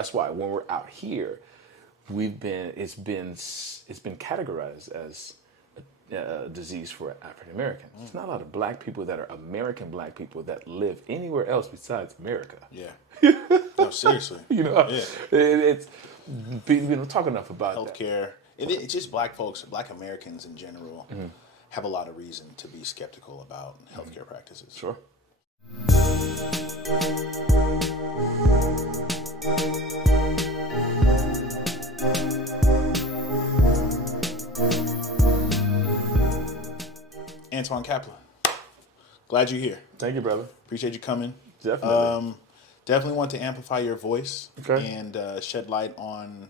that's why when we're out here, it's been categorized as a disease for African Americans. There's not a lot of black people that are American black people that live anywhere else besides America. Yeah. No, seriously. Yeah. It's we don't talk enough about healthcare. It's just black folks, black Americans in general, have a lot of reason to be skeptical about healthcare practices. Sure. Antwan Capla, glad you're here. Thank you, brother. Appreciate you coming. Definitely. Definitely want to amplify your voice and shed light on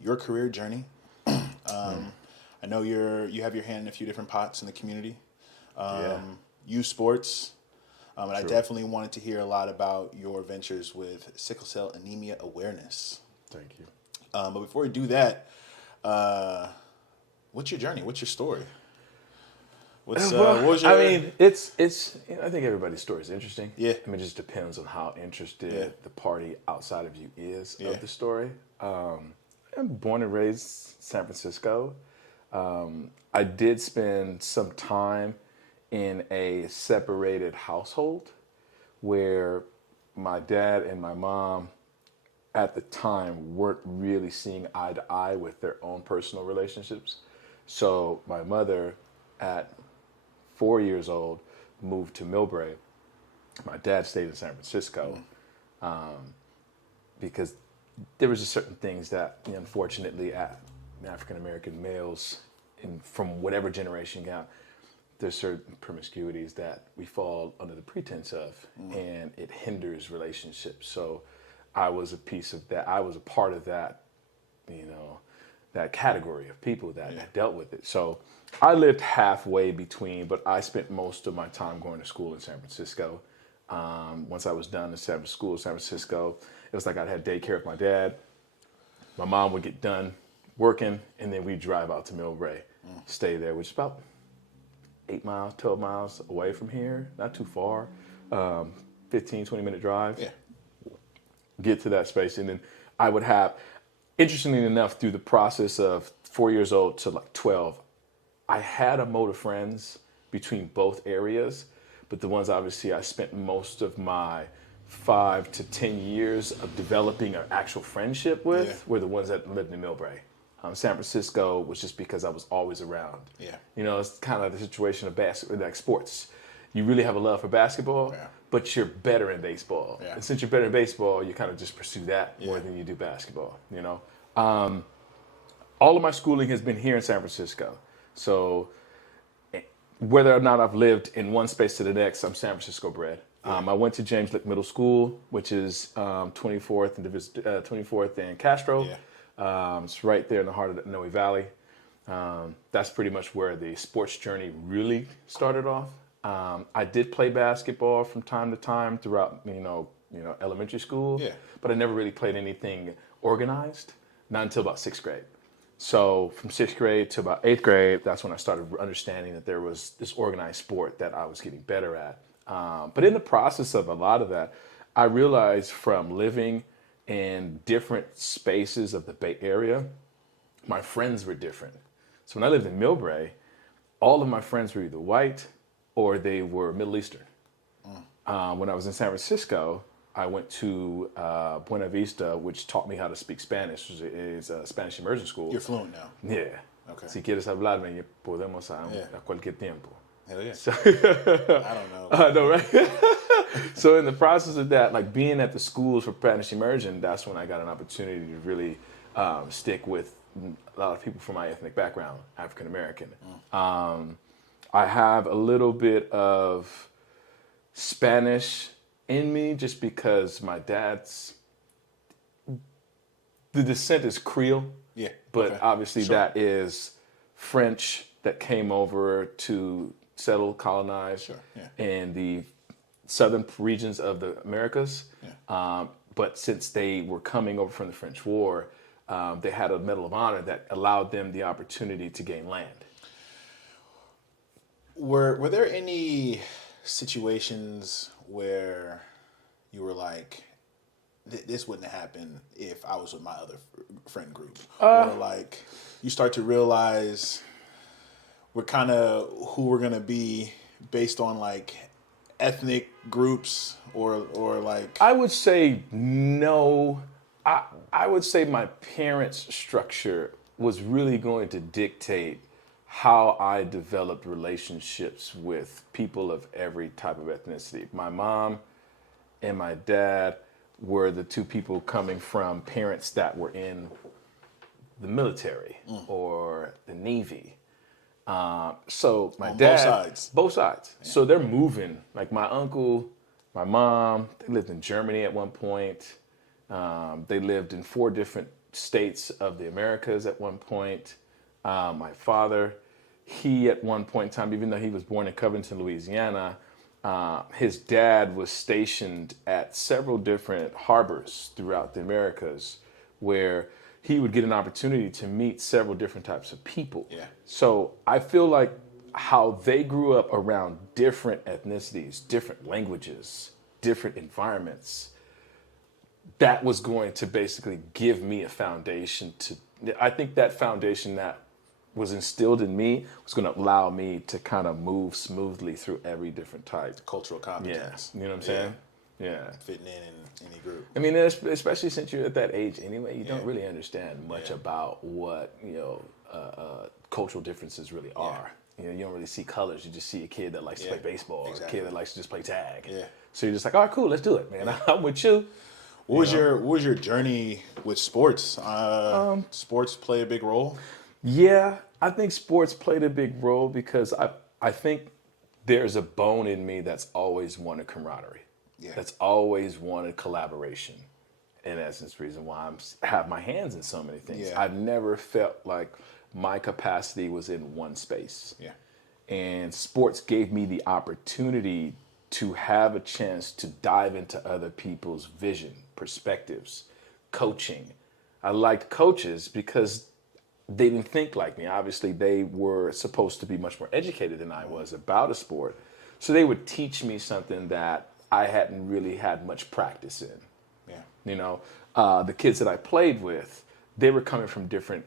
your career journey. I know you have your hand in a few different pots in the community. Youth sports. And I definitely wanted to hear a lot about your ventures with Sickle Cell Anemia Awareness. Thank you. But before we do that, what's your journey? What's your story? What was your... I mean, it's. I think everybody's story is interesting. Yeah. I mean, it just depends on how interested the party outside of you is of the story. I'm born and raised San Francisco. I did spend some time in a separated household where my dad and my mom at the time weren't really seeing eye to eye with their own personal relationships. So my mother at 4 years old moved to Millbrae. My dad stayed in San Francisco because there was just certain things that unfortunately African American males from whatever generation got, there's certain promiscuities that we fall under the pretense of, and it hinders relationships. So I was a piece of that. I was a part of that, that category of people that dealt with it. So I lived halfway between, but I spent most of my time going to school in San Francisco. Once I was done in school in San Francisco, it was like I had daycare with my dad. My mom would get done working, and then we'd drive out to Millbrae, stay there, which is about 8 miles, 12 miles away from here, not too far, 15, 20-minute drive. Yeah. Get to that space, and then I would have, interestingly enough, through the process of 4 years old to like 12, I had a mote of friends between both areas, but the ones obviously I spent most of my 5 to 10 years of developing an actual friendship with were the ones that lived in Millbrae. San Francisco was just because I was always around. Yeah. It's kind of the situation of like sports. You really have a love for basketball, but you're better in baseball. Yeah. And since you're better in baseball, you kind of just pursue that more than you do basketball, All of my schooling has been here in San Francisco. So whether or not I've lived in one space to the next, I'm San Francisco bred. I went to James Lick Middle School, which is 24th and Castro. Yeah. It's right there in the heart of the Noe Valley. That's pretty much where the sports journey really started off. I did play basketball from time to time throughout, elementary school, but I never really played anything organized, not until about 6th grade. So from 6th grade to about 8th grade, that's when I started understanding that there was this organized sport that I was getting better at. But in the process of a lot of that, I realized from living in different spaces of the Bay Area, my friends were different. So when I lived in Millbrae, all of my friends were either white or they were Middle Eastern. When I was in San Francisco, I went to Buena Vista, which taught me how to speak Spanish. It's a Spanish immersion school. You're fluent now. Yeah. Okay. Si quieres hablarme, podemos a cualquier tiempo. Hell yeah. So, I don't know. I know, right? So in the process of that, like being at the schools for Spanish immersion, that's when I got an opportunity to really stick with a lot of people from my ethnic background, African American. I have a little bit of Spanish in me just because my dad's, the descent is Creole. Yeah. But obviously that is French that came over to settle, colonize in the southern regions of the Americas. Yeah. But since they were coming over from the French War, they had a Medal of Honor that allowed them the opportunity to gain land. Were there any situations where you were like, this wouldn't happen if I was with my other friend group, or like you start to realize we're kind of who we're gonna be based on like ethnic groups or like I would say no. I would say my parents' structure was really going to dictate how I developed relationships with people of every type of ethnicity. My mom and my dad were the two people coming from parents that were in the military or the Navy. So my on dad, both sides. Yeah. So they're moving. Like my uncle, my mom, they lived in Germany at one point. They lived in 4 different states of the Americas at one point. My father, he at one point in time, even though he was born in Covington, Louisiana, his dad was stationed at several different harbors throughout the Americas where he would get an opportunity to meet several different types of people. Yeah. So I feel like how they grew up around different ethnicities, different languages, different environments, that was going to basically give me a foundation to, I think that foundation that was instilled in me was going to allow me to kind of move smoothly through every different type. cultural competence. You know what I'm saying? Yeah. Fitting in any group. I mean, especially since you're at that age anyway, you don't really understand much about what, cultural differences really are. You know, you don't really see colors. You just see a kid that likes to play baseball, or a kid that likes to just play tag. Yeah. So you're just like, all right, cool, let's do it, man. I'm with you. What was your journey with sports? Sports play a big role? Yeah, I think sports played a big role because I think there's a bone in me that's always wanted camaraderie. Yeah. That's always wanted collaboration. In essence, reason why I have my hands in so many things. Yeah. I've never felt like my capacity was in one space. Yeah. And sports gave me the opportunity to have a chance to dive into other people's vision, perspectives, coaching. I liked coaches because they didn't think like me. Obviously, they were supposed to be much more educated than I was about a sport. So they would teach me something that I hadn't really had much practice in. Yeah. You know, the kids that I played with, they were coming from different,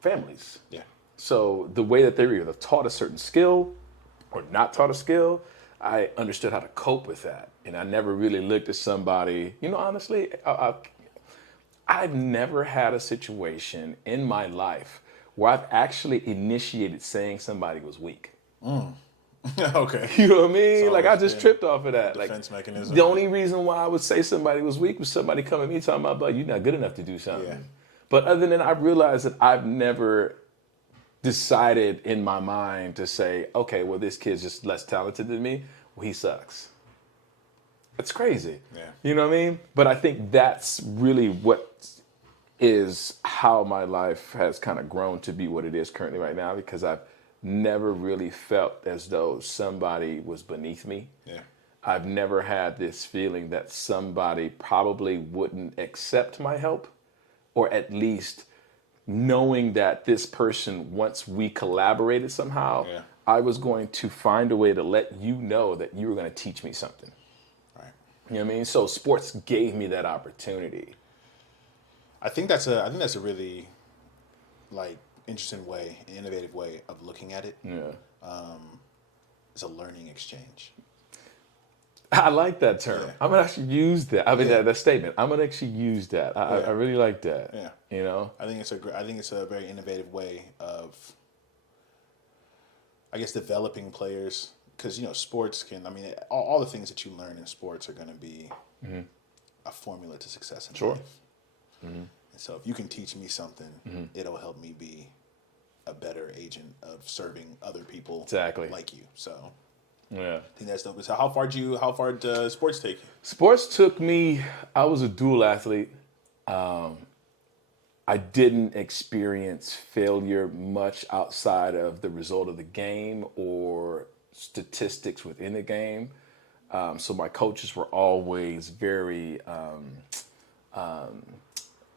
families. Yeah. So the way that they were either taught a certain skill or not taught a skill, I understood how to cope with that. And I never really looked at somebody, honestly, I've never had a situation in my life where I've actually initiated saying somebody was weak. Okay. You know what I mean? So Like I just tripped off of that. Defense mechanism. The only reason why I would say somebody was weak was somebody coming at me talking about, you're not good enough to do something. Yeah. But other than that, I realized that I've never decided in my mind to say, okay, well, this kid's just less talented than me. Well, he sucks. That's crazy. Yeah. You know what I mean? But I think that's really what is how my life has kind of grown to be what it is currently right now, because I've never really felt as though somebody was beneath me. Yeah. I've never had this feeling that somebody probably wouldn't accept my help, or at least knowing that this person, once we collaborated somehow, I was going to find a way to let you know that you were going to teach me something. Right. You know what I mean? So sports gave me that opportunity. I think that's a really interesting way, innovative way of looking at it. Yeah. It's a learning exchange. I like that term. Yeah. I'm gonna actually use that. I mean, that statement. I'm gonna actually use that. I really like that. Yeah. You know. I think it's a very innovative way of, I guess, developing players, because sports can. I mean, all the things that you learn in sports are going to be a formula to success in life. Mm-hmm. And so, if you can teach me something, it'll help me be a better agent of serving other people like you. So. Yeah, I think that's dope. So how far did sports take you? Sports took me, I was a dual athlete. I didn't experience failure much outside of the result of the game or statistics within the game. So my coaches were always very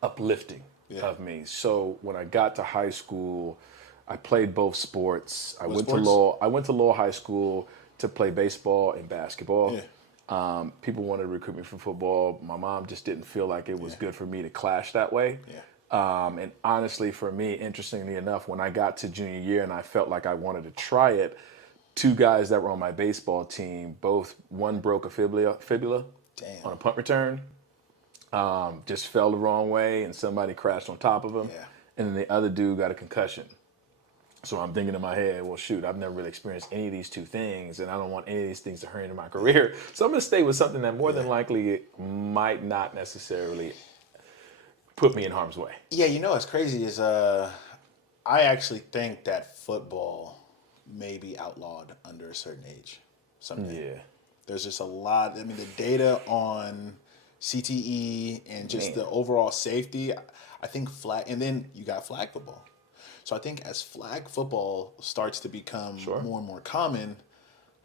uplifting of me. So when I got to high school, I played both sports. I went to Lowell High School to play baseball and basketball. People wanted to recruit me for football. My mom just didn't feel like it was good for me to clash that way. And honestly, for me, interestingly enough, when I got to junior year and I felt like I wanted to try it, two guys that were on my baseball team, one broke a fibula on a punt return, just fell the wrong way, and somebody crashed on top of him. And then the other dude got a concussion. So I'm thinking in my head, well, shoot, I've never really experienced any of these two things, and I don't want any of these things to hurt into my career. So I'm going to stay with something that more than likely might not necessarily put me in harm's way. Yeah, you know what's crazy is I actually think that football may be outlawed under a certain age someday. Yeah. There's just a lot. I mean, the data on CTE and just the overall safety, I think and then you got flag football. So I think as flag football starts to become more and more common,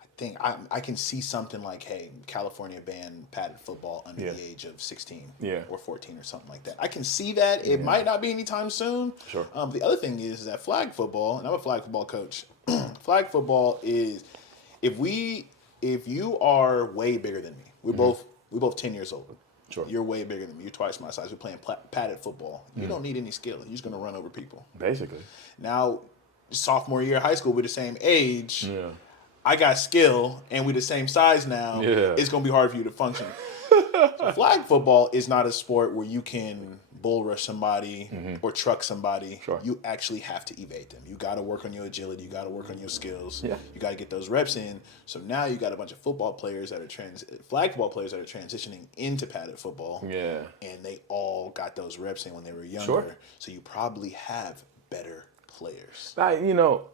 I think I can see something like, hey, California banned padded football under the age of 16 or 14 or something like that. I can see that. It might not be anytime soon. The other thing is that flag football, and I'm a flag football coach, flag football is, if you are way bigger than me, we're both 10 years old. You're way bigger than me. You're twice my size. We're playing padded football. You don't need any skill. You're just going to run over people. Basically. Now, sophomore year of high school, we're the same age. I got skill, and we're the same size now. It's going to be hard for you to function. So flag football is not a sport where you can bull rush somebody or truck somebody. You actually have to evade them. You got to work on your agility. You got to work on your skills. You got to get those reps in. So now you got a bunch of football players that are flag football players that are transitioning into padded football. And they all got those reps in when they were younger. So you probably have better players. You know,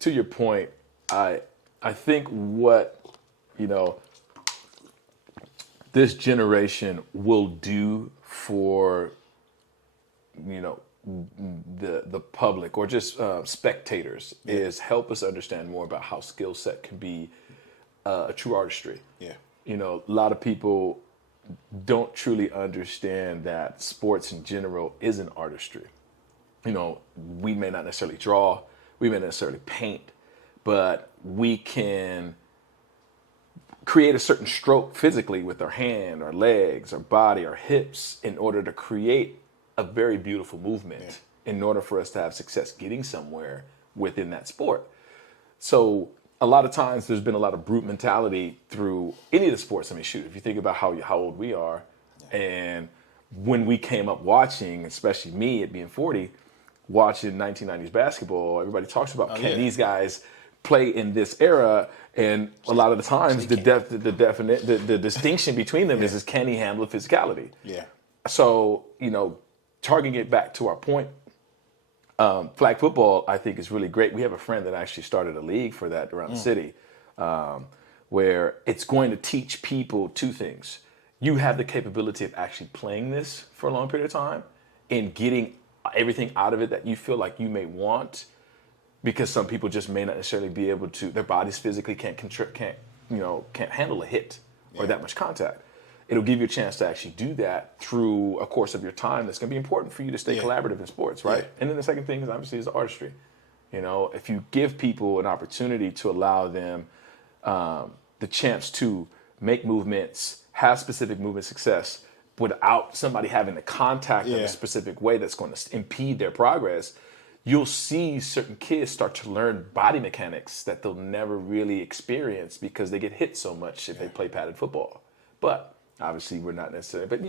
to your point, I think what, this generation will do for, the public or just spectators is help us understand more about how skill set can be a true artistry. A lot of people don't truly understand that sports in general is an artistry. We may not necessarily draw, we may not necessarily paint, but we can create a certain stroke physically with our hand, our legs, our body, our hips in order to create a very beautiful movement in order for us to have success getting somewhere within that sport. So a lot of times there's been a lot of brute mentality through any of the sports. I mean, shoot, if you think about how old we are, and when we came up watching, especially me at being 40, watching 1990s basketball, everybody talks about can these guys play in this era, and a lot of the times the distinction between them is can he handle physicality? So targeting it back to our point, flag football I think is really great. We have a friend that actually started a league for that around the city, where it's going to teach people two things. You have the capability of actually playing this for a long period of time and getting everything out of it that you feel like you may want, because some people just may not necessarily be able to, their bodies physically can't handle a hit or that much contact. It'll give you a chance to actually do that through a course of your time that's going to be important for you to stay collaborative in sports, right? And then the second thing is obviously is artistry. If you give people an opportunity to allow them the chance to make movements, have specific movement success without somebody having to contact them in a specific way that's going to impede their progress, you'll see certain kids start to learn body mechanics that they'll never really experience because they get hit so much if they play padded football. But obviously we're not necessarily, but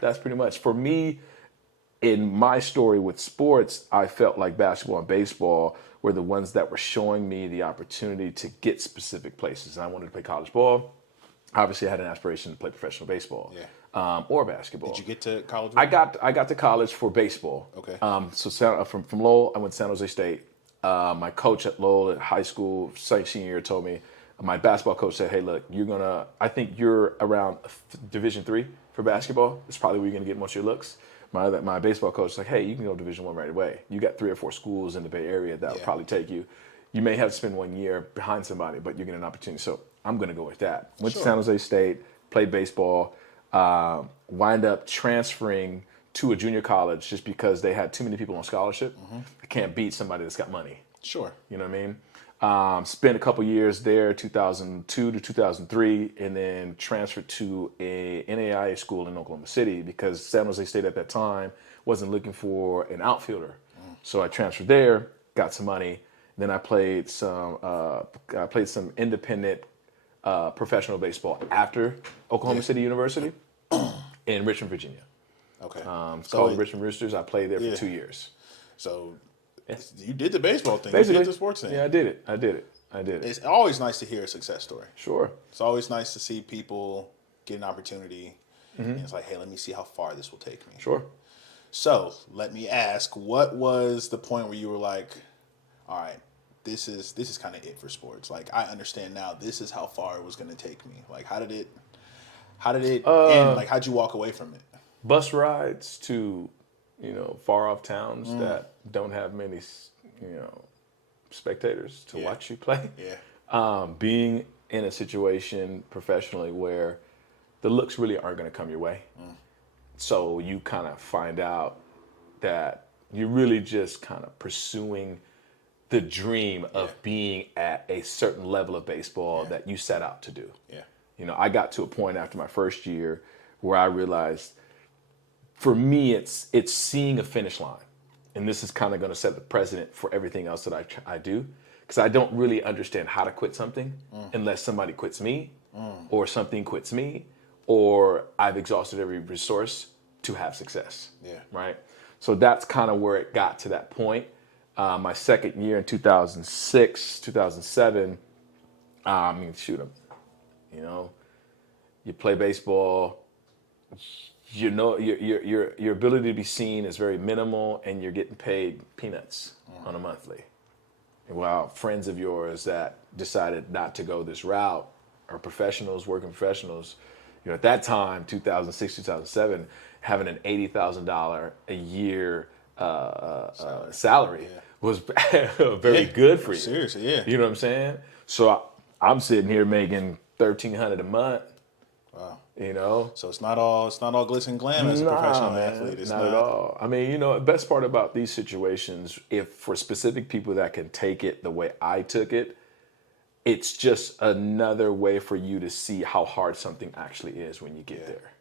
that's pretty much. For me, in my story with sports, I felt like basketball and baseball were the ones that were showing me the opportunity to get specific places. And I wanted to play college ball. Obviously I had an aspiration to play professional baseball. Or basketball. Did you get to college? I got to college for baseball. So from Lowell, I went to San Jose State. My coach at Lowell at high school, senior year, told me, my basketball coach said, hey, look, I think you're around Division III for basketball. It's probably where you're going to get most of your looks. My baseball coach was like, hey, you can go Division I right away. You got 3 or 4 schools in the Bay Area that will probably take you. You may have to spend 1 year behind somebody, but you're getting an opportunity. So I'm going to go with that. Went to San Jose State, played baseball. Wind up transferring to a junior college just because they had too many people on scholarship. I can't beat somebody that's got money. You know what I mean? Spent a couple years there, 2002 to 2003, and then transferred to a NAIA school in Oklahoma City because San Jose State at that time wasn't looking for an outfielder. So I transferred there, got some money. Then I played some independent professional baseball after Oklahoma City University in Richmond, Virginia. Okay. It's called the Richmond Roosters. I played there for 2 years. So you did the baseball thing. Basically, you did the sports thing. Yeah, I did it. It's always nice to hear a success story. Sure. It's always nice to see people get an opportunity. And it's like, hey, let me see how far this will take me. Sure. So let me ask, what was the point where you were like, all right, this is kind of it for sports. Like, I understand now this is how far it was going to take me. Like, how did it end? Like, how'd you walk away from it? Bus rides to, far off towns that don't have many, spectators to watch you play. Yeah. Being in a situation professionally where the looks really aren't going to come your way. So you kind of find out that you're really just kind of pursuing the dream of being at a certain level of baseball that you set out to do. Yeah. I got to a point after my first year where I realized for me, it's seeing a finish line. And this is kind of going to set the precedent for everything else that I do. Because I don't really understand how to quit something unless somebody quits me or something quits me or I've exhausted every resource to have success. Yeah. Right? So that's kind of where it got to that point. My second year in 2006, 2007, you play baseball, your ability to be seen is very minimal and you're getting paid peanuts on a monthly. While friends of yours that decided not to go this route are professionals, working professionals, at that time, 2006, 2007, having an $80,000 a year salary was very good for you. Seriously, yeah. You know what I'm saying? So I'm sitting here making $1,300 a month. Wow. So it's not all glitz and glam as a professional athlete. It's not at all. I mean, the best part about these situations, if for specific people that can take it the way I took it, it's just another way for you to see how hard something actually is when you get there.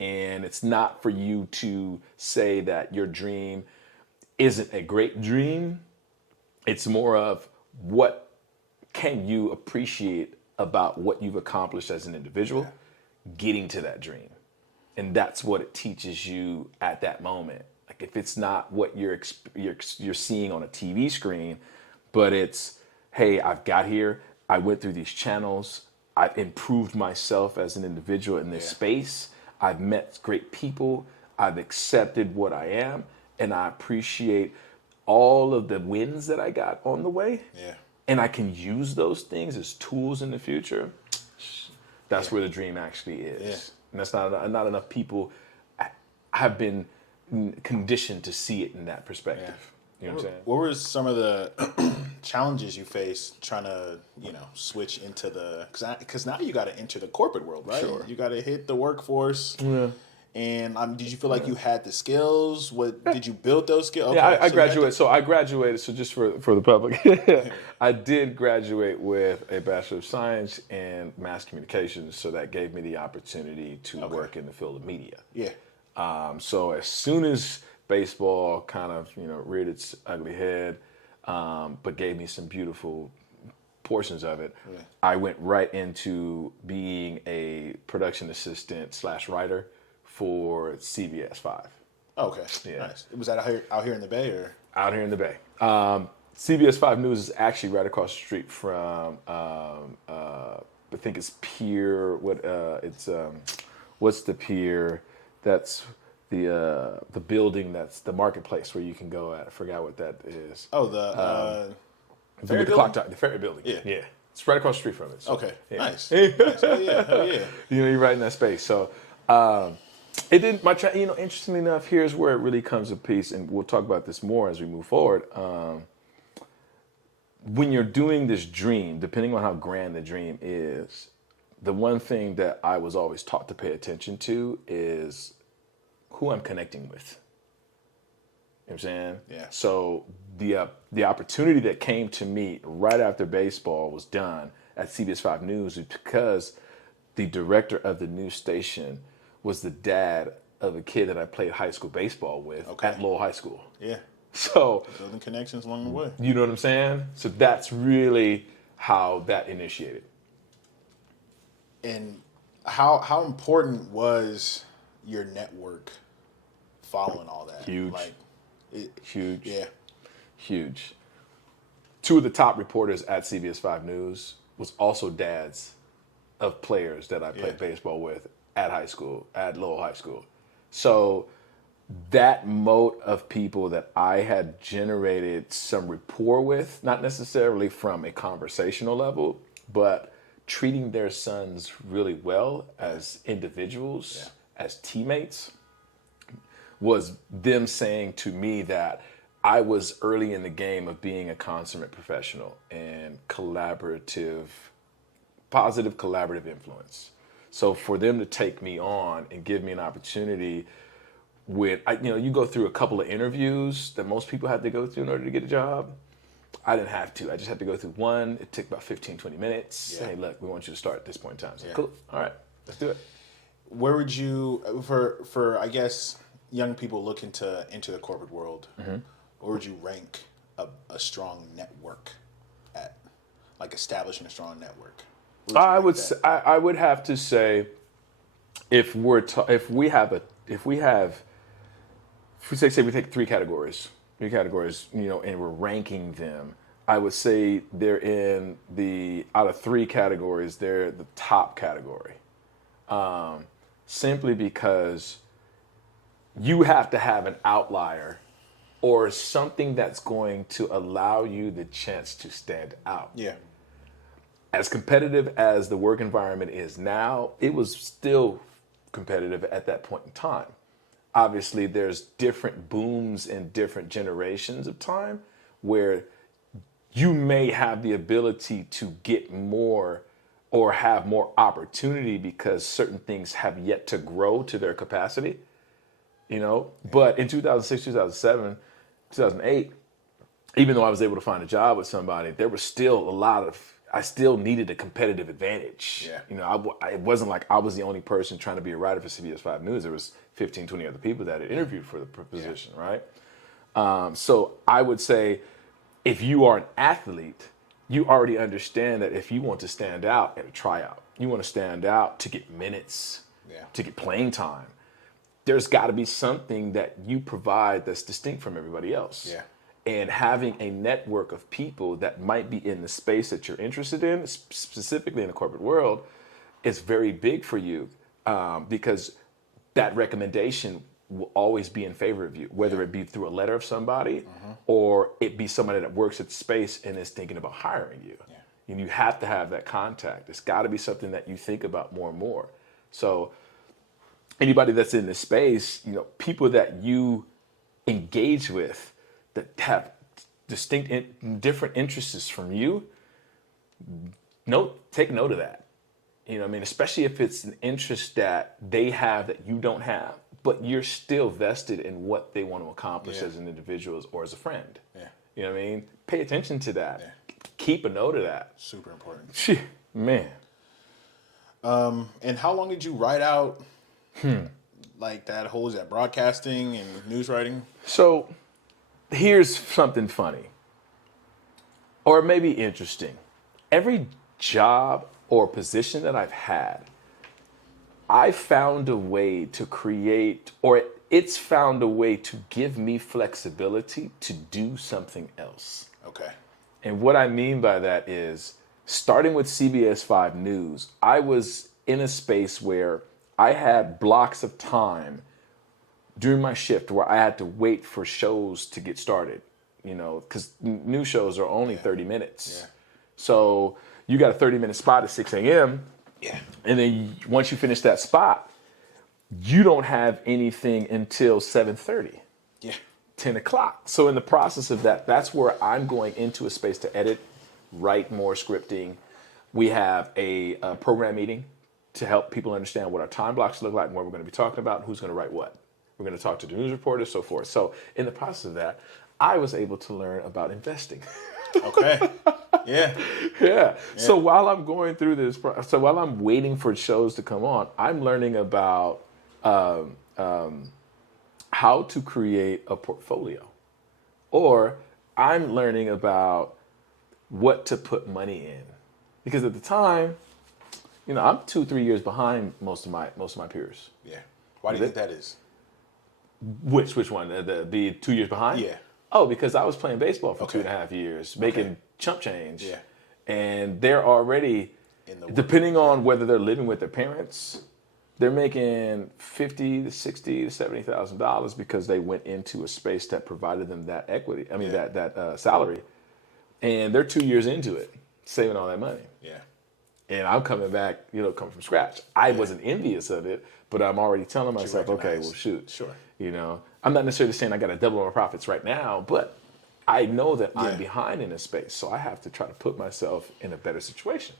And it's not for you to say that your dream isn't a great dream. It's more of what can you appreciate about what you've accomplished as an individual, getting to that dream. And that's what it teaches you at that moment. Like if it's not what you're seeing on a TV screen, but it's, hey, I've got here, I went through these channels, I've improved myself as an individual in this space, I've met great people, I've accepted what I am, and I appreciate all of the wins that I got on the way. Yeah. And I can use those things as tools in the future. That's where the dream actually is. Yeah. And that's not enough people have been conditioned to see it in that perspective. You know what I'm saying? What were some of the challenges you faced trying to, switch into because now you got to enter the corporate world, right? Sure. You got to hit the workforce. Yeah. And did you feel like you had the skills? Did you build those skills? Okay, yeah, I graduated. So I graduated. So just for the public, I did graduate with a Bachelor of Science in Mass Communications. So that gave me the opportunity to work in the field of media. Yeah. So as soon as baseball kind of reared its ugly head, but gave me some beautiful portions of it, I went right into being a production assistant / writer for CBS 5. Okay, nice. Was that out here in the Bay or? Out here in the Bay. CBS 5 News is actually right across the street from, I think it's Pier. What's the Pier? That's the building that's the marketplace where you can go at. I forgot what that is. Oh, the Ferry building? The Ferry building. Yeah. It's right across the street from it. So, okay, nice. Nice. Hell yeah. You're right in that space. So, it didn't. Interestingly enough, here's where it really comes to piece, and we'll talk about this more as we move forward. When you're doing this dream, depending on how grand the dream is, the one thing that I was always taught to pay attention to is who I'm connecting with. what I'm saying? Yeah. So the opportunity that came to me right after baseball was done at CBS 5 News was because the director of the news station was the dad of a kid that I played high school baseball with at Lowell High School. Yeah. So Building connections along the way. you know what I'm saying? So that's really how that initiated. And how important was your network following all that? Huge. Like, Huge. yeah. Huge. Two of the top reporters at CBS 5 News was also dads of players that I played baseball with at high school, at Lowell High School. So that moat of people that I had generated some rapport with, not necessarily from a conversational level, but treating their sons really well as individuals, as teammates, was them saying to me that I was early in the game of being a consummate professional and positive collaborative influence. So for them to take me on and give me an opportunity you go through a couple of interviews that most people have to go through in order to get a job. I didn't have to. I just had to go through one. It took about 15, 20 minutes. Yeah. Hey, look, we want you to start at this point in time. So, cool. All right, let's do it. Where would you, for I guess, young people looking to enter the corporate world, where would you rank a strong network at? Like establishing a strong network? I would have to say, if we take three categories, and we're ranking them, I would say they're out of three categories, they're the top category. Simply because you have to have an outlier or something that's going to allow you the chance to stand out. Yeah. As competitive as the work environment is now, it was still competitive at that point in time. Obviously, there's different booms in different generations of time where you may have the ability to get more or have more opportunity because certain things have yet to grow to their capacity, But in 2006, 2007, 2008, even though I was able to find a job with somebody, there was still I still needed a competitive advantage. Yeah. It wasn't like I was the only person trying to be a writer for CBS 5 News. There was 15, 20 other people that had interviewed for the position, right? So I would say if you are an athlete, you already understand that if you want to stand out at a tryout, you want to stand out to get minutes, to get playing time, there's got to be something that you provide that's distinct from everybody else. Yeah. And having a network of people that might be in the space that you're interested in, specifically in the corporate world, is very big for you because that recommendation will always be in favor of you, whether it be through a letter of somebody or it be somebody that works at the space and is thinking about hiring you. Yeah. And you have to have that contact. It's got to be something that you think about more and more. So anybody that's in this space, people that you engage with that have different interests from you, take note of that. Especially if it's an interest that they have that you don't have, but you're still vested in what they want to accomplish as an individual or as a friend. Yeah. You know what I mean? Pay attention to that. Yeah. Keep a note of that. Super important. Man. And how long did you write out like that whole, is that broadcasting and news writing? So here's something funny or maybe interesting. Every job or position that I've had, I found a way to create, or it's found a way to give me flexibility to do something else. Okay. And what I mean by that is, starting with CBS 5 News, I was in a space where I had blocks of time during my shift where I had to wait for shows to get started, because new shows are only 30 minutes. Yeah. So you got a 30-minute spot at 6 a.m. Yeah. And then once you finish that spot, you don't have anything until 7:30. Yeah. 10 o'clock. So in the process of that, that's where I'm going into a space to edit, write more scripting. We have a program meeting to help people understand what our time blocks look like and what we're going to be talking about and who's going to write what. We're going to talk to the news reporters, so forth. So in the process of that, I was able to learn about investing. Okay. Yeah. Yeah. So while I'm going through this, so while I'm waiting for shows to come on, I'm learning about how to create a portfolio, or I'm learning about what to put money in, because at the time, I'm 2-3 years behind most of my peers. Yeah. Why do you think that is? Which one? The 2 years behind? Yeah. Oh, because I was playing baseball for Okay. 2.5 years, making chump change. Yeah. And they're already, depending on whether they're living with their parents, they're making $50,000 to $60,000 to $70,000 because they went into a space that provided them that equity. I mean, that salary, and they're 2 years into it, saving all that money. Yeah. And I'm coming back, coming from scratch. I wasn't envious of it, but I'm already telling myself, okay, well, shoot. Sure. I'm not necessarily saying I got to double my profits right now, but I know that I'm behind in a space, so I have to try to put myself in a better situation,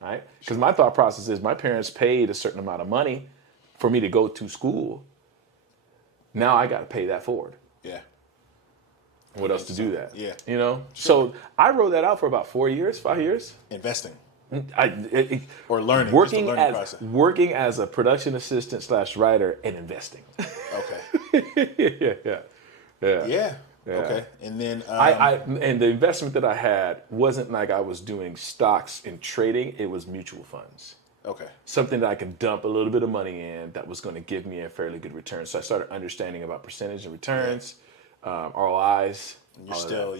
right? Because my thought process is my parents paid a certain amount of money for me to go to school. Now I got to pay that forward. Yeah. What else to do that? Yeah. Sure. So I wrote that out for about 4 years, 5 years. Investing. Or learning. Working as a production assistant / writer and investing. Okay. Yeah. Okay. And then and the investment that I had wasn't like I was doing stocks and trading. It was mutual funds. Okay. Something that I could dump a little bit of money in that was going to give me a fairly good return. So I started understanding about percentage of returns, ROIs. You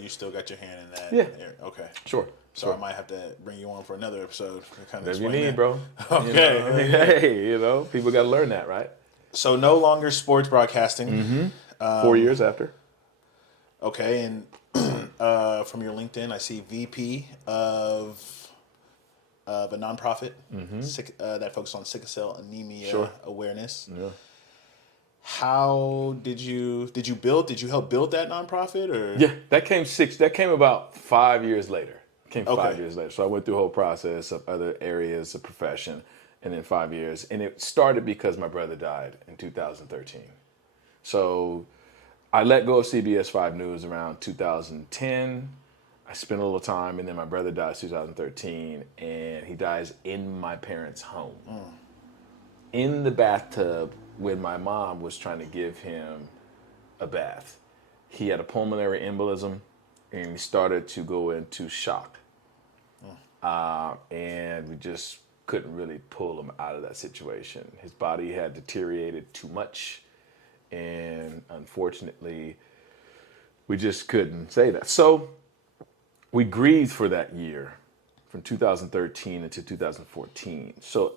still got your hand in that. Yeah. Area. Okay. Sure. So I might have to bring you on for another episode. Whatever you need, bro. Okay. Hey, people got to learn that, right? So no longer sports broadcasting. Mm-hmm. 4 years after. Okay, and from your LinkedIn, I see VP of a nonprofit that focuses on sickle cell anemia awareness. Yeah. How did you help build that nonprofit, or? Yeah, that came about 5 years later. So I went through a whole process of other areas of profession, and then 5 years. And it started because my brother died in 2013. So I let go of CBS 5 News around 2010. I spent a little time, and then my brother dies 2013, and he dies in my parents' home. In the bathtub when my mom was trying to give him a bath. He had a pulmonary embolism, and he started to go into shock. And we just couldn't really pull him out of that situation. His body had deteriorated too much, and unfortunately, we just couldn't say that. So we grieved for that year from 2013 into 2014. So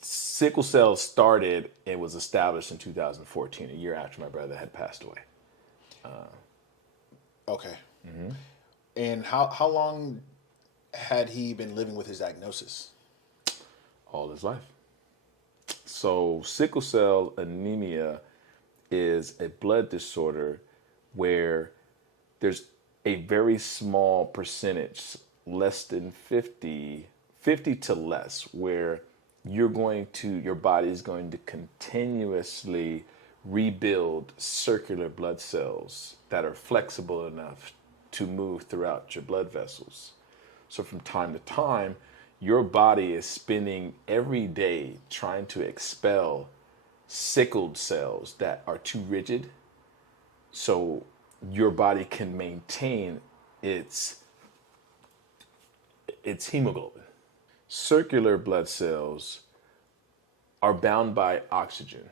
sickle cell started and was established in 2014, a year after my brother had passed away. Okay. Mm-hmm. And how long had he been living with his diagnosis? All his life. So sickle cell anemia is a blood disorder where there's a very small percentage, less than 50 to less, where your body is going to continuously rebuild circular blood cells that are flexible enough to move throughout your blood vessels. So from time to time, your body is spending every day trying to expel sickled cells that are too rigid, so your body can maintain its hemoglobin. Circular blood cells are bound by oxygen,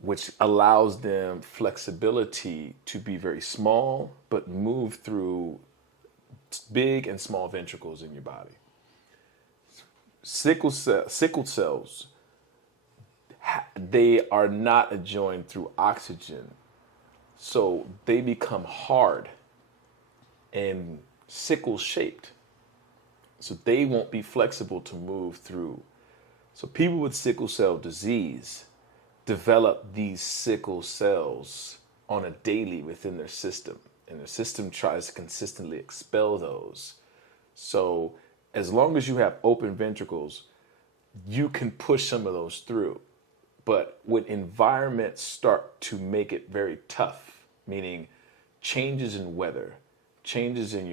which allows them flexibility to be very small, but move through big and small ventricles in your body. Sickled cells, they are not adjoined through oxygen, so they become hard and sickle-shaped. So they won't be flexible to move through. So people with sickle cell disease develop these sickle cells on a daily within their system, and their system tries to consistently expel those. So as long as you have open ventricles, you can push some of those through. But when environments start to make it very tough, meaning changes in weather, changes in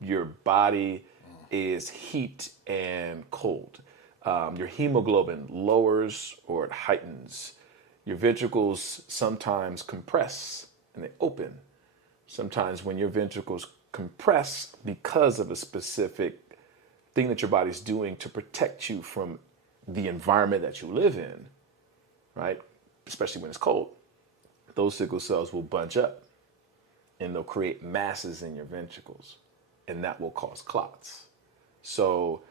your body is heat and cold. Your hemoglobin lowers or it heightens. Your ventricles sometimes compress and they open. Sometimes when your ventricles compress because of a specific thing that your body's doing to protect you from the environment that you live in, right? Especially when it's cold, those sickle cells will bunch up and they'll create masses in your ventricles, and that will cause clots. So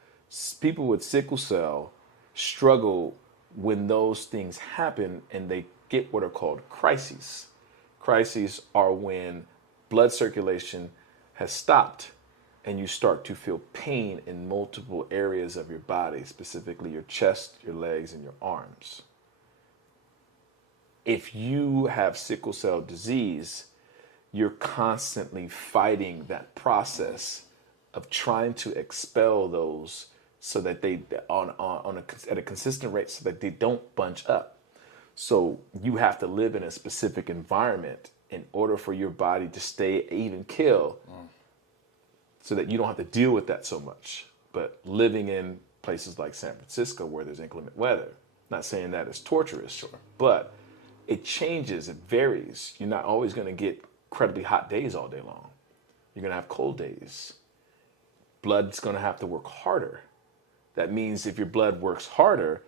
people with sickle cell struggle when those things happen and they get what are called crises. Crises are when blood circulation has stopped and you start to feel pain in multiple areas of your body, specifically your chest, your legs, and your arms. If you have sickle cell disease, you're constantly fighting that process of trying to expel those so that they at a consistent rate so that they don't bunch up. So you have to live in a specific environment in order for your body to stay even kill so that you don't have to deal with that so much. But living in places like San Francisco where there's inclement weather, not saying that is torturous, sure, but it changes, it varies. You're not always going to get incredibly hot days all day long. You're going to have cold days. Blood's going to have to work harder. That means if your blood works harder,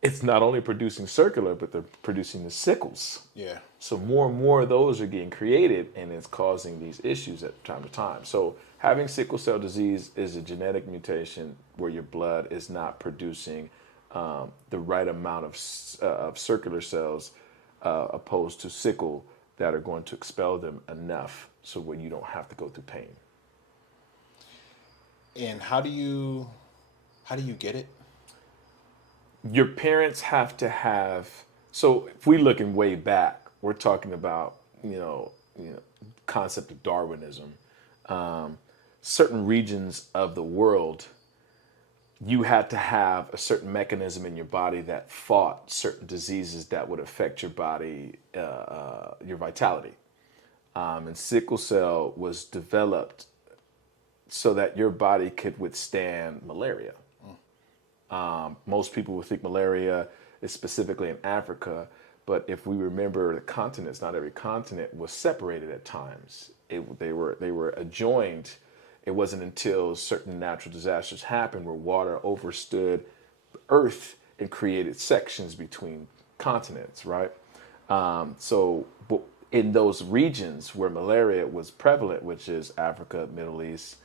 it's not only producing circular, but they're producing the sickles. Yeah. So more and more of those are getting created, and it's causing these issues at time to time. So having sickle cell disease is a genetic mutation where your blood is not producing the right amount of circular cells opposed to sickle that are going to expel them enough so where you don't have to go through pain. And how do you get it? Your parents have to have, so if we looking way back, we're talking about, concept of Darwinism. Certain regions of the world, you had to have a certain mechanism in your body that fought certain diseases that would affect your body, your vitality. And sickle cell was developed so that your body could withstand malaria. Most people would think malaria is specifically in Africa, but if we remember the continents, not every continent was separated at times. They were adjoined. It wasn't until certain natural disasters happened where water overstood Earth and created sections between continents, right? So in those regions where malaria was prevalent, which is Africa, Middle East,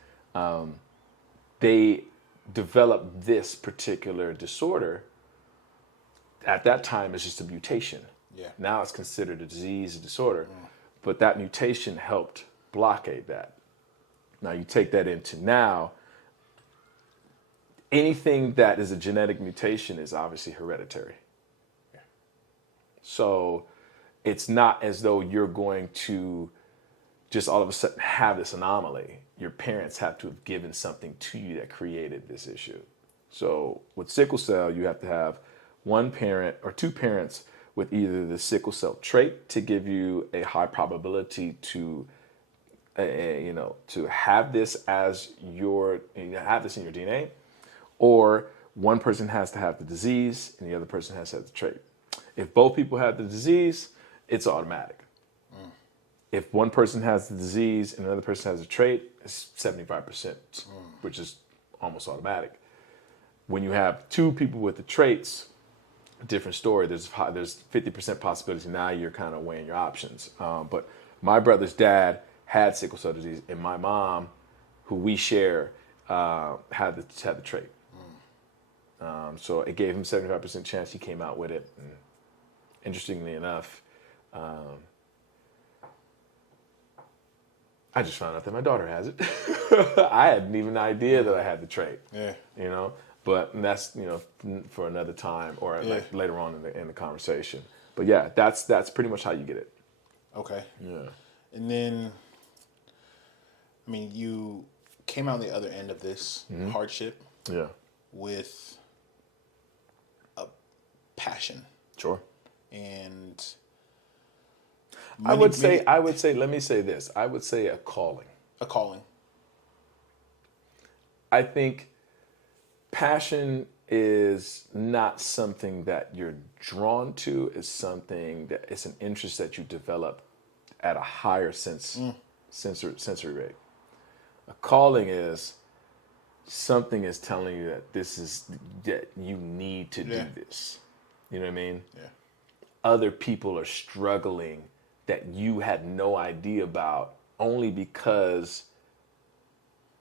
they developed this particular disorder. At that time, it's just a mutation. Yeah. Now it's considered a disease, a disorder. But that mutation helped blockade that. Now you take that into now, anything that is a genetic mutation is obviously hereditary. Yeah. So it's not as though you're going to just all of a sudden have this anomaly. Your parents have to have given something to you that created this issue. So with sickle cell, you have to have one parent or two parents with either the sickle cell trait to give you a high probability to have this as have this in your DNA, or one person has to have the disease and the other person has to have the trait. If both people have the disease, it's automatic. If one person has the disease and another person has a trait, it's 75%, which is almost automatic. When you have two people with the traits, different story. There's 50% possibility. Now you're kind of weighing your options. But my brother's dad had sickle cell disease, and my mom, who we share, had the trait. So it gave him 75% chance he came out with it. And interestingly enough, I just found out that my daughter has it. I hadn't even an idea that I had the trait. Yeah. But that's for another time or like later on in the conversation. But yeah, that's pretty much how you get it. Okay. Yeah. And then, I mean, you came out the other end of this hardship. Yeah. With a passion. Sure. and I would say, let me say this. I would say a calling. a calling. I think passion is not something that you're drawn to. It's something that it's an interest that you develop at a higher sensory rate. A calling is something is telling you that you need to do this. You know what I mean? Yeah. Other people are struggling that you had no idea about only because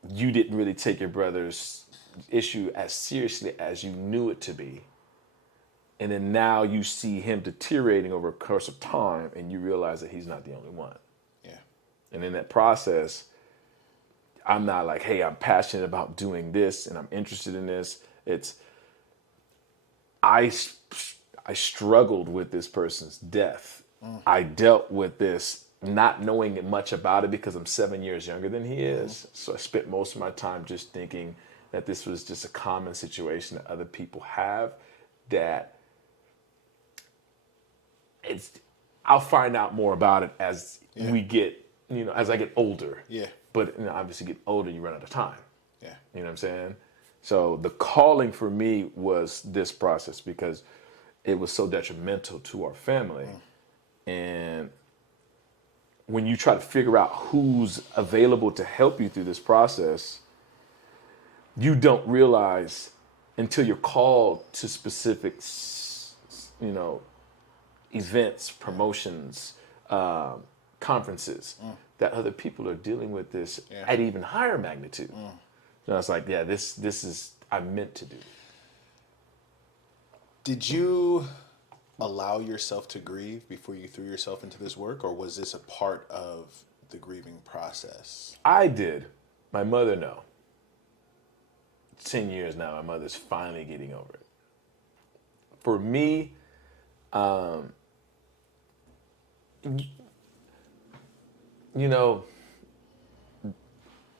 you didn't really take your brother's issue as seriously as you knew it to be. And then now you see him deteriorating over a course of time and you realize that he's not the only one. Yeah. And in that process, I'm not like, hey, I'm passionate about doing this and I'm interested in this. It's, I struggled with this person's death. I dealt with this not knowing much about it because I'm 7 years younger than he is. So I spent most of my time just thinking that this was just a common situation that other people have, that I'll find out more about it as we get, as I get older. Yeah. But obviously get older, you run out of time. Yeah. You know what I'm saying? So the calling for me was this process because it was so detrimental to our family. And when you try to figure out who's available to help you through this process, you don't realize until you're called to specific, events, promotions, conferences, that other people are dealing with this at even higher magnitude. So I was like, yeah, this is, I'm meant to do. Did you allow yourself to grieve before you threw yourself into this work, or was this a part of the grieving process? I did. My mother, no. 10 years now, my mother's finally getting over it. For me,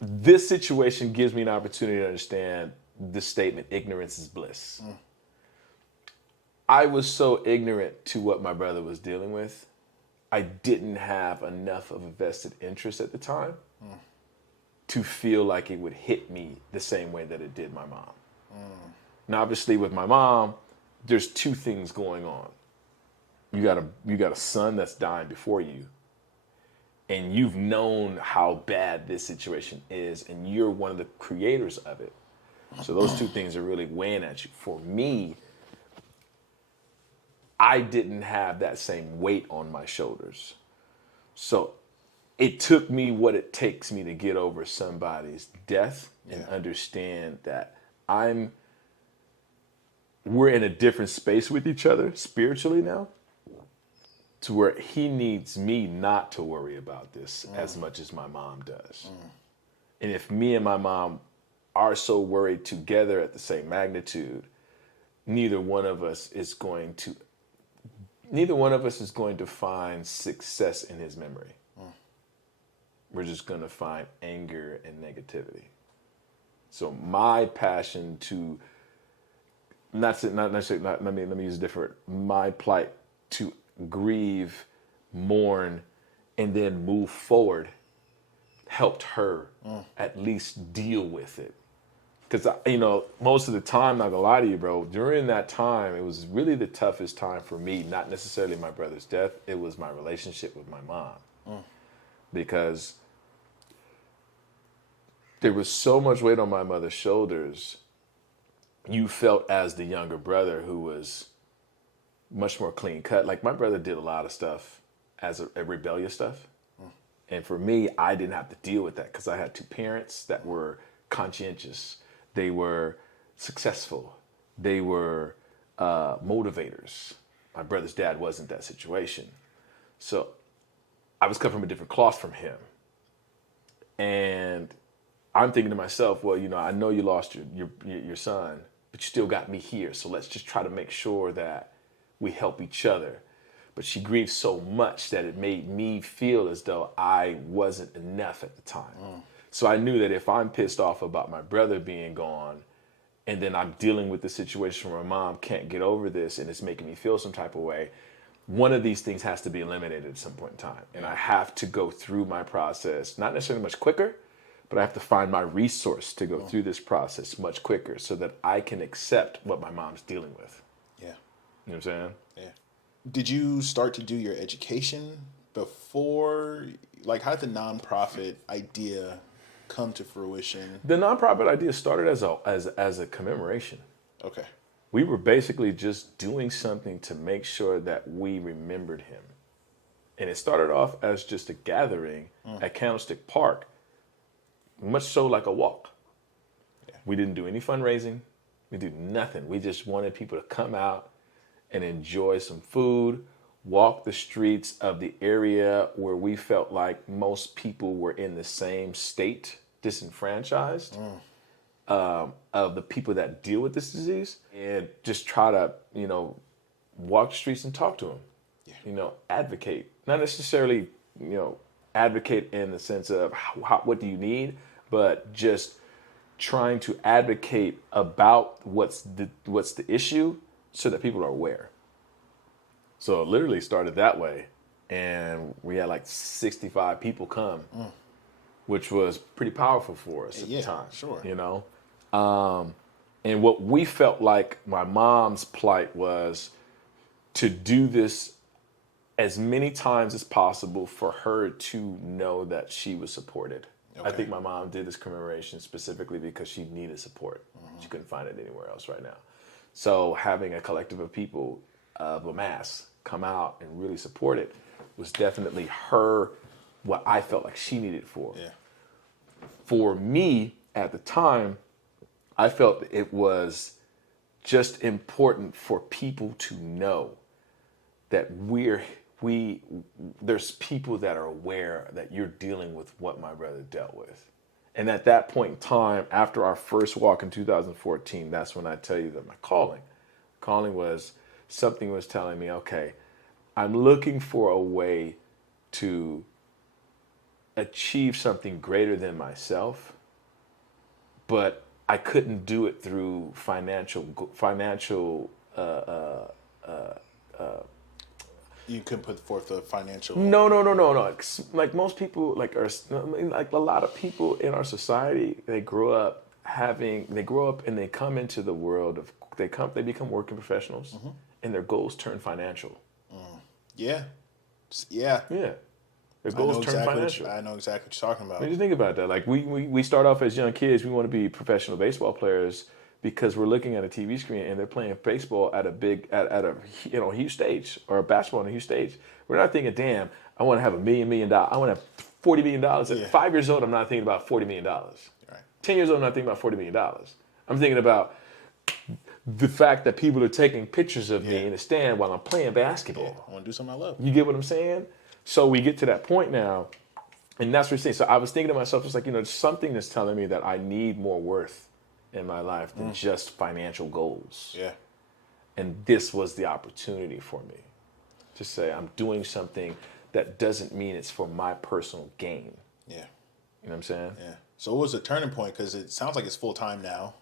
this situation gives me an opportunity to understand the statement, ignorance is bliss. I was so ignorant to what my brother was dealing with. I didn't have enough of a vested interest at the time to feel like it would hit me the same way that it did my mom. Now, obviously, with my mom, there's two things going on. You got a son that's dying before you, and you've known how bad this situation is, and you're one of the creators of it. So those two things are really weighing at you. For me, I didn't have that same weight on my shoulders. So it took me what it takes me to get over somebody's death and understand that we're in a different space with each other spiritually now, to where he needs me not to worry about this as much as my mom does. And if me and my mom are so worried together at the same magnitude, neither one of us is going to find success in his memory. We're just going to find anger and negativity. So my passion to let me use a different, my plight to grieve, mourn, and then move forward helped her at least deal with it. Because, most of the time, not gonna lie to you, bro, during that time, it was really the toughest time for me, not necessarily my brother's death, it was my relationship with my mom. Because there was so much weight on my mother's shoulders. You felt as the younger brother who was much more clean cut. Like, my brother did a lot of stuff as a rebellious stuff. And for me, I didn't have to deal with that because I had two parents that were conscientious. They were successful. They were motivators. My brother's dad wasn't that situation. So I was cut from a different cloth from him. And I'm thinking to myself, well, I know you lost your son, but you still got me here. So let's just try to make sure that we help each other. But she grieved so much that it made me feel as though I wasn't enough at the time. So I knew that if I'm pissed off about my brother being gone, and then I'm dealing with the situation where my mom can't get over this and it's making me feel some type of way, one of these things has to be eliminated at some point in time. And I have to go through my process, not necessarily much quicker, but I have to find my resource to go through this process much quicker so that I can accept what my mom's dealing with. Yeah. You know what I'm saying? Yeah. Did you start to do your education before, like, how did the nonprofit idea come to fruition? The nonprofit idea started as a commemoration. Okay. We were basically just doing something to make sure that we remembered him. And it started off as just a gathering at Candlestick Park, much so like a walk. Yeah. We didn't do any fundraising. We did nothing. We just wanted people to come out and enjoy some food, walk the streets of the area where we felt like most people were in the same state, disenfranchised of the people that deal with this disease, and just try to, walk the streets and talk to them, advocate. Not necessarily, advocate in the sense of what do you need, but just trying to advocate about what's the issue so that people are aware. So it literally started that way, and we had like 65 people come, which was pretty powerful for us at the time. Sure. And what we felt like my mom's plight was to do this as many times as possible for her to know that she was supported. Okay. I think my mom did this commemoration specifically because she needed support. She couldn't find it anywhere else right now. So having a collective of people of a mass come out and really support it was definitely what I felt like she needed for. Yeah. For me at the time, I felt it was just important for people to know that there's people that are aware that you're dealing with what my brother dealt with. And at that point in time, after our first walk in 2014, that's when I tell you that my calling was, something was telling me, okay, I'm looking for a way to achieve something greater than myself, but I couldn't do it through financial. You couldn't put forth the financial. No. Like most people, like a lot of people in our society, they grow up and they come into the world of they become working professionals, and their goals turn financial. Yeah. Their goals turn financial. I know exactly what you're talking about. What do you think about that? Like we start off as young kids, we want to be professional baseball players because we're looking at a TV screen and they're playing baseball at a huge stage, or basketball on a huge stage. We're not thinking, damn, I want to have $1 million. I want to have $40 million. At 5 years old, I'm not thinking about $40 million. Right. 10 years old, I'm not thinking about $40 million. I'm thinking about the fact that people are taking pictures of me in the stand while I'm playing basketball. Yeah. I want to do something I love. You get what I'm saying? So we get to that point now, and that's what you're saying. So I was thinking to myself, it's like, something that's telling me that I need more worth in my life than just financial goals. Yeah. And this was the opportunity for me to say I'm doing something that doesn't mean it's for my personal gain. Yeah. You know what I'm saying? Yeah. So what was the turning point? Because it sounds like it's full time now.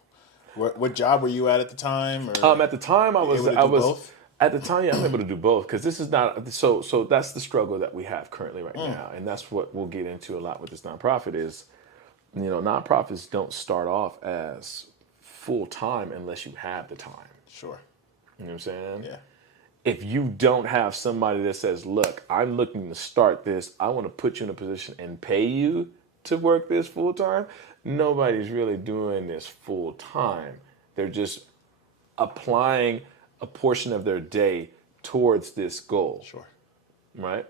What job were you at the time? Or at the time, I was both? At the time, I'm able to do both because this is not so. That's the struggle that we have currently right now, and that's what we'll get into a lot with this nonprofit. Is nonprofits don't start off as full time unless you have the time. Sure. You know what I'm saying? Yeah. If you don't have somebody that says, "Look, I'm looking to start this. I want to put you in a position and pay you to work this full time," nobody's really doing this full time. They're just applying a portion of their day towards this goal. Sure. Right?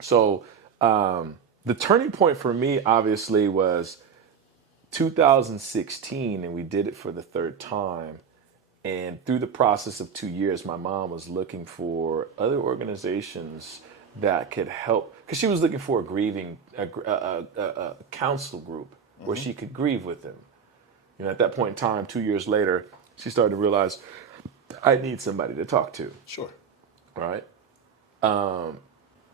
So the turning point for me, obviously, was 2016, and we did it for the third time. And through the process of 2 years, my mom was looking for other organizations that could help, because she was looking for a counsel group where she could grieve with them. At that point in time, 2 years later, she started to realize, I need somebody to talk to. Sure. Right?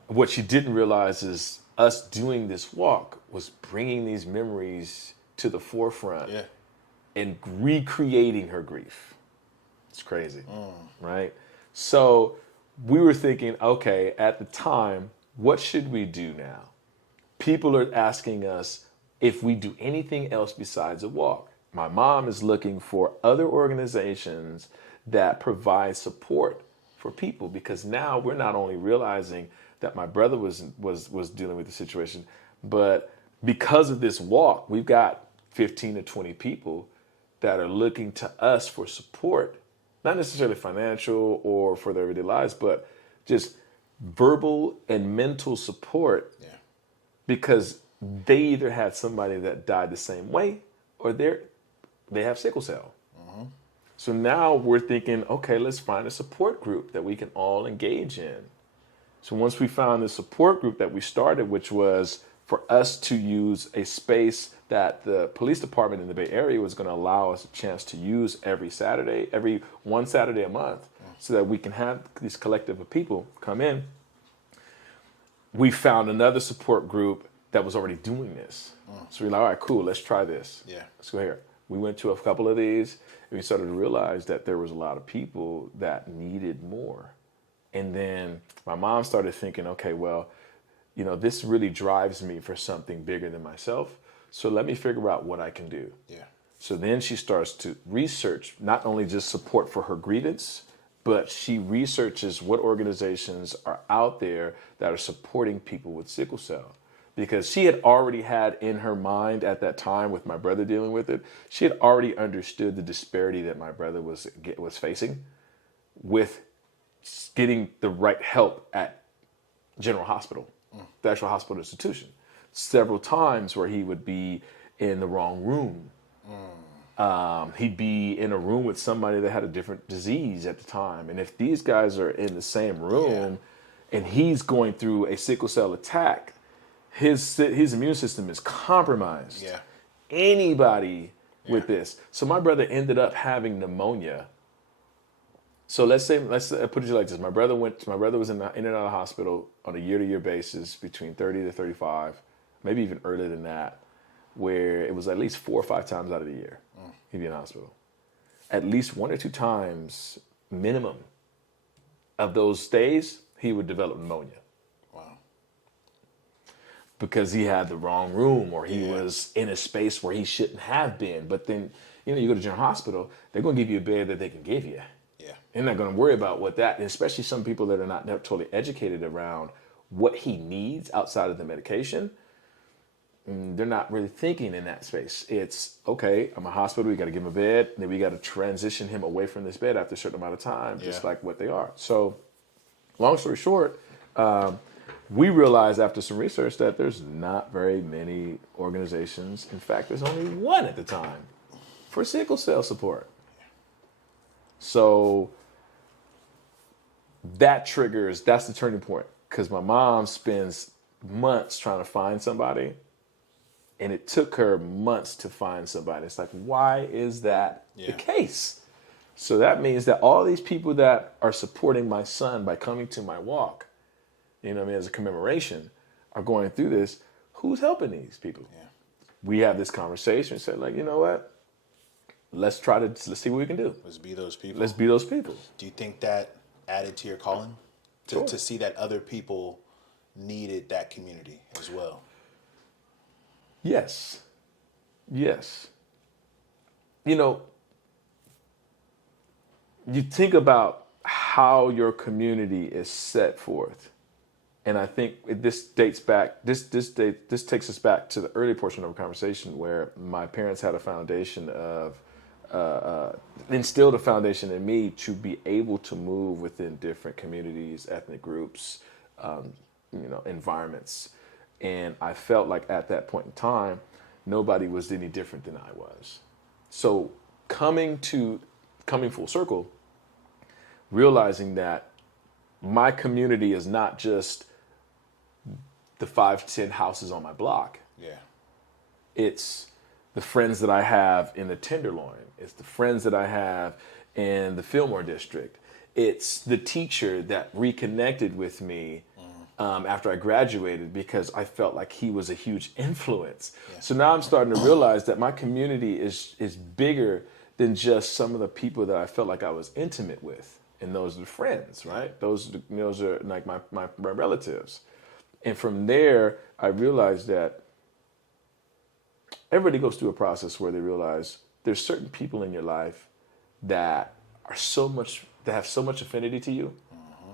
What she didn't realize is us doing this walk was bringing these memories to the forefront and recreating her grief. It's crazy, right? So we were thinking, okay, at the time, what should we do now? People are asking us if we do anything else besides a walk. My mom is looking for other organizations that provide support for people, because now we're not only realizing that my brother was dealing with the situation, but because of this walk, we've got 15 to 20 people that are looking to us for support, not necessarily financial or for their everyday lives, but just verbal and mental support. Yeah. Because they either had somebody that died the same way, or they have sickle cell. So now we're thinking, okay, let's find a support group that we can all engage in. So once we found the support group that we started, which was for us to use a space that the police department in the Bay Area was going to allow us a chance to use every one Saturday a month, so that we can have this collective of people come in. We found another support group that was already doing this. So we're like, all right, cool, let's try this. Yeah. Let's go here. We went to a couple of these, and we started to realize that there was a lot of people that needed more. And then my mom started thinking, okay, well, this really drives me for something bigger than myself. So let me figure out what I can do. Yeah. So then she starts to research not only just support for her grievance, but she researches what organizations are out there that are supporting people with sickle cell. Because she had already had in her mind at that time, with my brother dealing with it, she had already understood the disparity that my brother was facing with getting the right help at General Hospital, the actual hospital institution. Several times where he would be in the wrong room. He'd be in a room with somebody that had a different disease at the time. And if these guys are in the same room and he's going through a sickle cell attack, his immune system is compromised. Yeah. Anybody with this. So my brother ended up having pneumonia. So let's put it like this. My brother was in and out of the hospital on a year-to-year basis between 30 to 35, maybe even earlier than that, where it was at least 4 or 5 times out of the year he'd be in the hospital. At least 1 or 2 times minimum of those days, he would develop pneumonia. Wow. Because he had the wrong room, or he was in a space where he shouldn't have been. But then, you go to General Hospital, they're going to give you a bed that they can give you. Yeah. They're not going to worry about what that, and especially some people that are not totally educated around what he needs outside of the medication. They're not really thinking in that space. It's, okay, I'm a hospital, we got to give him a bed, and then we got to transition him away from this bed after a certain amount of time, just like what they are. So, long story short, we realized after some research that there's not very many organizations. In fact, there's only one at the time for sickle cell support. So that's the turning point, because my mom spends months trying to find somebody, and it took her months to find somebody. It's like, why is that the case? So that means that all these people that are supporting my son by coming to my walk, as a commemoration, are going through this. Who's helping these people? Yeah. We have this conversation and said, like, you know what? Let's see what we can do. Let's be those people. Let's be those people. Do you think that added to your calling? To see that other people needed that community as well? Yes. You think about how your community is set forth. And I think this takes us back to the early portion of our conversation, where my parents had a foundation of, instilled a foundation in me to be able to move within different communities, ethnic groups, environments. And I felt like at that point in time, nobody was any different than I was. So coming full circle, realizing that my community is not just the 5 to 10 houses on my block. Yeah. It's the friends that I have in the Tenderloin. It's the friends that I have in the Fillmore district. It's the teacher that reconnected with me after I graduated, because I felt like he was a huge influence. Yeah. So now I'm starting to realize that my community is bigger than just some of the people that I felt like I was intimate with. and those are the friends, right? Those are like my relatives. And from there, I realized that everybody goes through a process where they realize there's certain people in your life that have so much affinity to you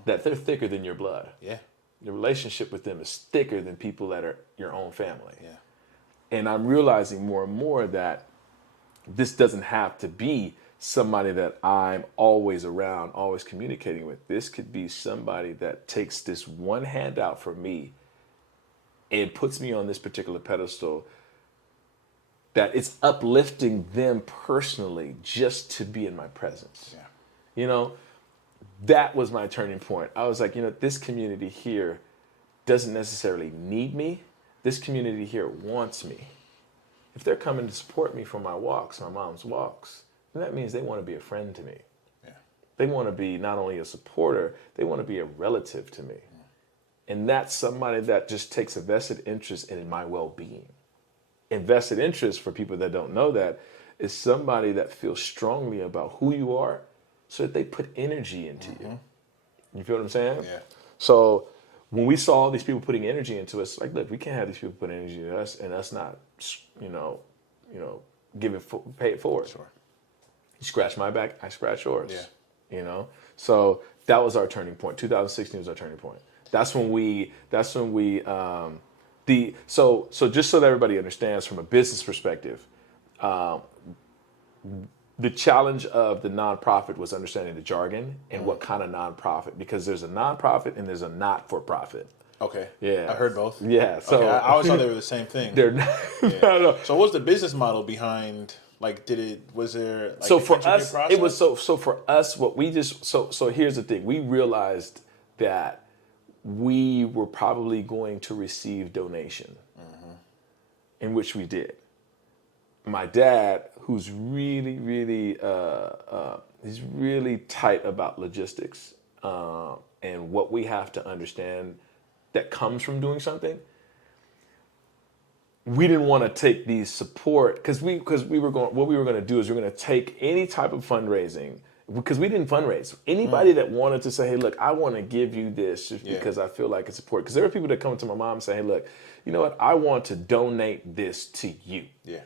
that they're thicker than your blood. Yeah. Your relationship with them is thicker than people that are your own family. Yeah. And I'm realizing more and more that this doesn't have to be somebody that I'm always around, always communicating with. This could be somebody that takes this one hand out for me and puts me on this particular pedestal, that it's uplifting them personally just to be in my presence. Yeah. You know, that was my turning point. I was like, this community here doesn't necessarily need me. This community here wants me. If they're coming to support me for my walks, my mom's walks, then that means they want to be a friend to me. Yeah. They want to be not only a supporter, they want to be a relative to me. And that's somebody that just takes a vested interest in my well-being. Invested interest, for people that don't know that, is somebody that feels strongly about who you are so that they put energy into you. You feel what I'm saying? Yeah. So when we saw all these people putting energy into us, like, look, we can't have these people put energy into us and us not, pay it forward. Sure. You scratch my back, I scratch yours. Yeah. So that was our turning point. 2016 was our turning point. So just so that everybody understands from a business perspective, the challenge of the nonprofit was understanding the jargon and what kind of nonprofit, because there's a nonprofit and there's a not-for-profit. Okay. Yeah. I heard both. Yeah. So okay. I always thought they were the same thing. They're not. Yeah. No. So what was the business model behind, was there like So a for interview us, process? it was so for us, what we just, so here's the thing. We realized that we were probably going to receive donation, in which we did. My dad, who's really, really, he's really tight about logistics and what we have to understand that comes from doing something. We didn't want to take these support because we were going. What we were going to do is we're going to take any type of fundraising, because we didn't fundraise. Anybody that wanted to say, hey, look, I want to give you this just because I feel like it's support. Because there are people that come to my mom and say, hey, look, you know what? I want to donate this to you. Yeah.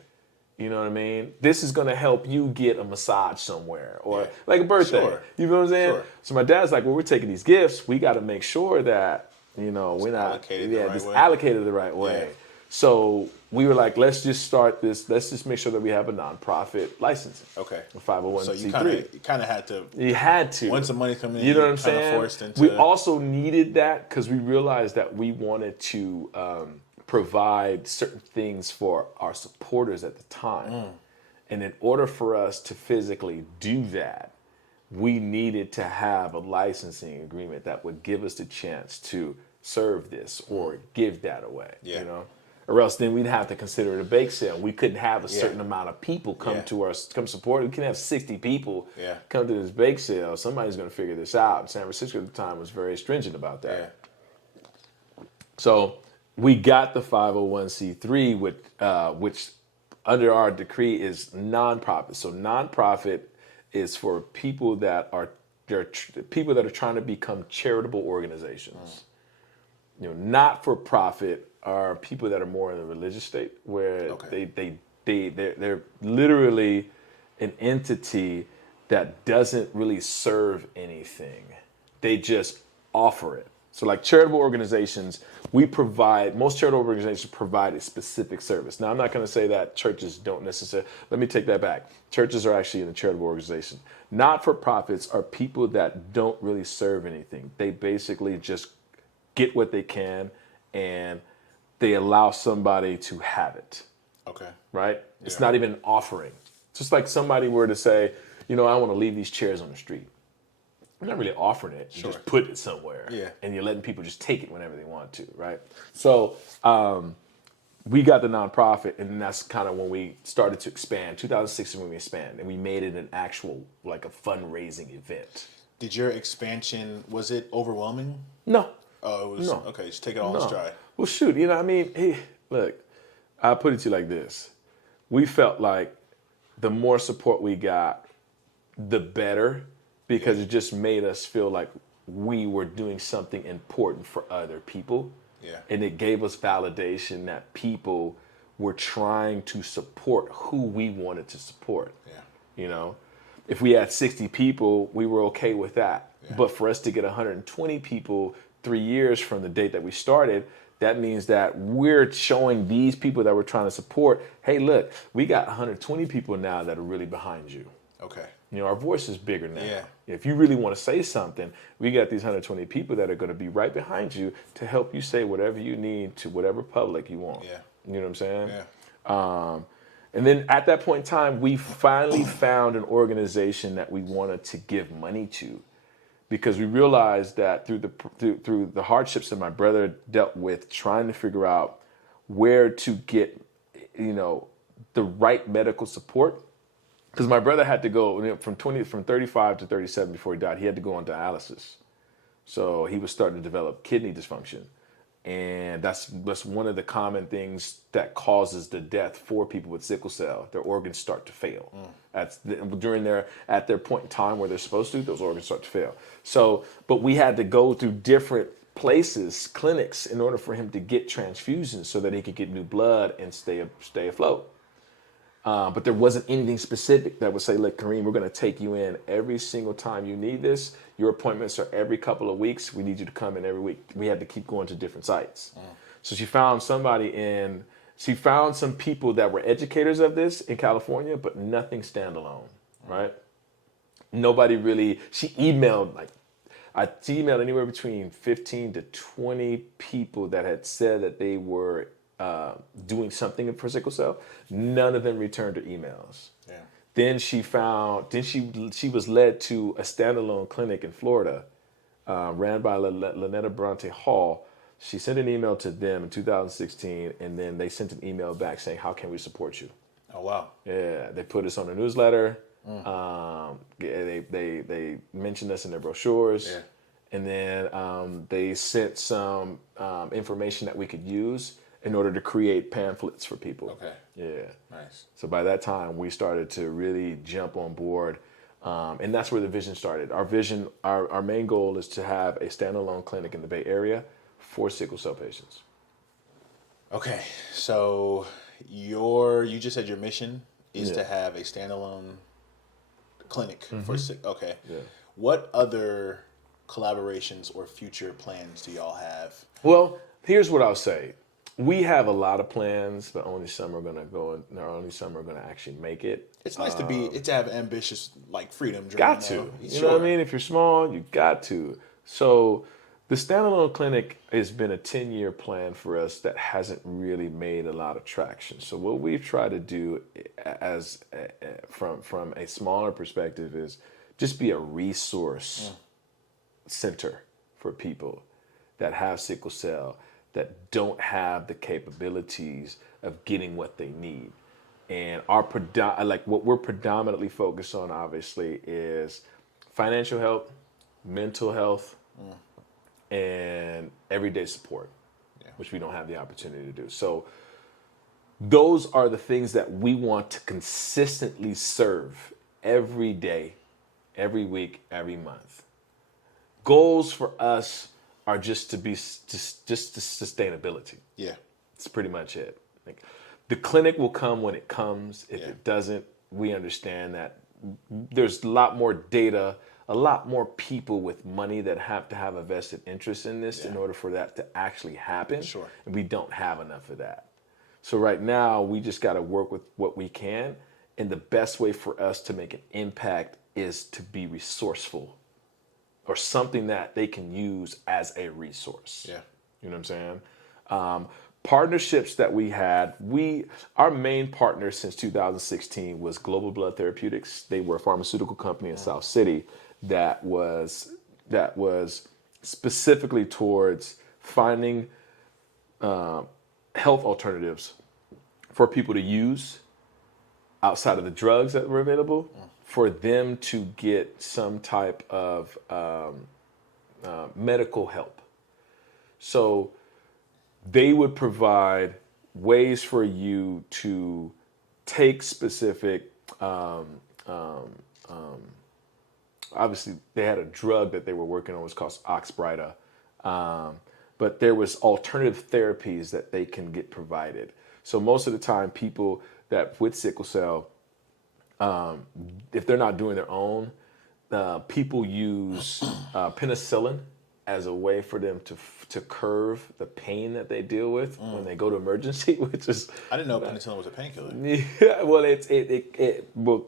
You know what I mean? This is going to help you get a massage somewhere or like a birthday. Sure. You know what I'm saying? Sure. So my dad's like, well, we're taking these gifts. We got to make sure that, we're not allocated the right way. Yeah. So we were like, let's just start this. Let's just make sure that we have a nonprofit licensing. Okay. A 501c3. So you kind of had to. You had to. Once the money come in, you know what I'm saying? Forced into... We also needed that because we realized that we wanted to provide certain things for our supporters at the time. And in order for us to physically do that, we needed to have a licensing agreement that would give us the chance to serve this or give that away. Yeah. Or else then we'd have to consider it a bake sale. We couldn't have a certain amount of people come support. We couldn't have 60 people come to this bake sale. Somebody's going to figure this out. San Francisco at the time was very stringent about that. Yeah. So we got the 501c3, which under our decree is nonprofit. So nonprofit is for people that are trying to become charitable organizations. Not for profit are people that are more in the religious state, where they're literally an entity that doesn't really serve anything. They just offer it. So like charitable organizations, most charitable organizations provide a specific service. Now, I'm not going to say that churches don't necessarily, let me take that back. Churches are actually in a charitable organization. Not-for-profits are people that don't really serve anything. They basically just get what they can and they allow somebody to have it. Okay. Right? Yeah. It's not even an offering. Just like somebody were to say, I want to leave these chairs on the street. You're not really offering it. You just put it somewhere. Yeah. And you're letting people just take it whenever they want to, right? So we got the nonprofit, and that's kind of when we started to expand. 2016 when we expanded, and we made it an actual, like a fundraising event. Did your expansion, was it overwhelming? No. Oh, it was, okay, just take it all in stride. Well, shoot, hey, look, I'll put it to you like this. We felt like the more support we got, the better, because it just made us feel like we were doing something important for other people. Yeah. And it gave us validation that people were trying to support who we wanted to support. Yeah. You know, if we had 60 people, we were okay with that. Yeah. But for us to get 120 people 3 years from the date that we started, that means that we're showing these people that we're trying to support, hey, look, we got 120 people now that are really behind you. Okay. You know, our voice is bigger now. Yeah. If you really want to say something, we got these 120 people that are going to be right behind you to help you say whatever you need to whatever public you want. Yeah. You know what I'm saying? Yeah. And then at that point in time, we finally found an organization that we wanted to give money to, because we realized that through the hardships that my brother dealt with, trying to figure out where to get, you know, the right medical support. Because my brother had to go, you know, from 35 to 37 before he died. He had to go on dialysis, so he was starting to develop kidney dysfunction, and that's one of the common things that causes the death for people with sickle cell. Their organs start to fail. At their point in time where they're supposed to, those organs start to fail. So, but we had to go through different places, clinics, in order for him to get transfusions so that he could get new blood and stay afloat. But there wasn't anything specific that would say, look, Kareem, we're going to take you in every single time you need this. Your appointments are every couple of weeks. We need you to come in every week. We had to keep going to different sites. So she found she found some people that were educators of this in California, but nothing standalone, right? Nobody really, she emailed anywhere between 15 to 20 people that had said that they were doing something for sickle cell. None of them returned her emails. Yeah. Then she was led to a standalone clinic in Florida, ran by Lynetta Bronte Hall. She sent an email to them in 2016, and then they sent an email back saying, how can we support you? Oh, wow. Yeah, they put us on a newsletter. They mentioned us in their brochures. Yeah. And then they sent some information that we could use in order to create pamphlets for people. Okay. Yeah. Nice. So by that time, we started to really jump on board. And that's where the vision started. Our main goal is to have a standalone clinic in the Bay Area for sickle cell patients. Okay. So you just said your mission is Yeah. to have a standalone clinic for sick. Okay. Yeah. What other collaborations or future plans do y'all have? Well, here's what I'll say. We have a lot of plans, but only some are going to go, and only some are going to actually make it. It's nice to have ambitious, like, freedom dream. Got to. You know what I mean? If you're small, you got to. So the standalone clinic has been a 10-year plan for us that hasn't really made a lot of traction. So what we've tried to do from a smaller perspective is just be a resource center for people that have sickle cell, that don't have the capabilities of getting what they need. And what we're predominantly focused on, obviously, is financial help, mental health, and everyday support, which we don't have the opportunity to do. So those are the things that we want to consistently serve every day, every week, every month. Goals for us are just the sustainability. Yeah. It's pretty much it. Like, the clinic will come when it comes. If it doesn't, we understand that there's a lot more data, a lot more people with money that have to have a vested interest in this in order for that to actually happen. Sure. And we don't have enough of that. So right now, we just got to work with what we can. And the best way for us to make an impact is to be resourceful, or something that they can use as a resource. Yeah. You know what I'm saying? Partnerships that we had, our main partner since 2016 was Global Blood Therapeutics. They were a pharmaceutical company in South City that was specifically towards finding health alternatives for people to use outside of the drugs that were available, for them to get some type of medical help. So they would provide ways for you to take specific obviously they had a drug that they were working on, it was called Oxbryta. But there was alternative therapies that they can get provided. So most of the time, people that with sickle cell, if they're not doing their own, people use penicillin as a way for them to curb the pain that they deal with when they go to emergency, which is I didn't know penicillin was a painkiller. yeah. Well, well,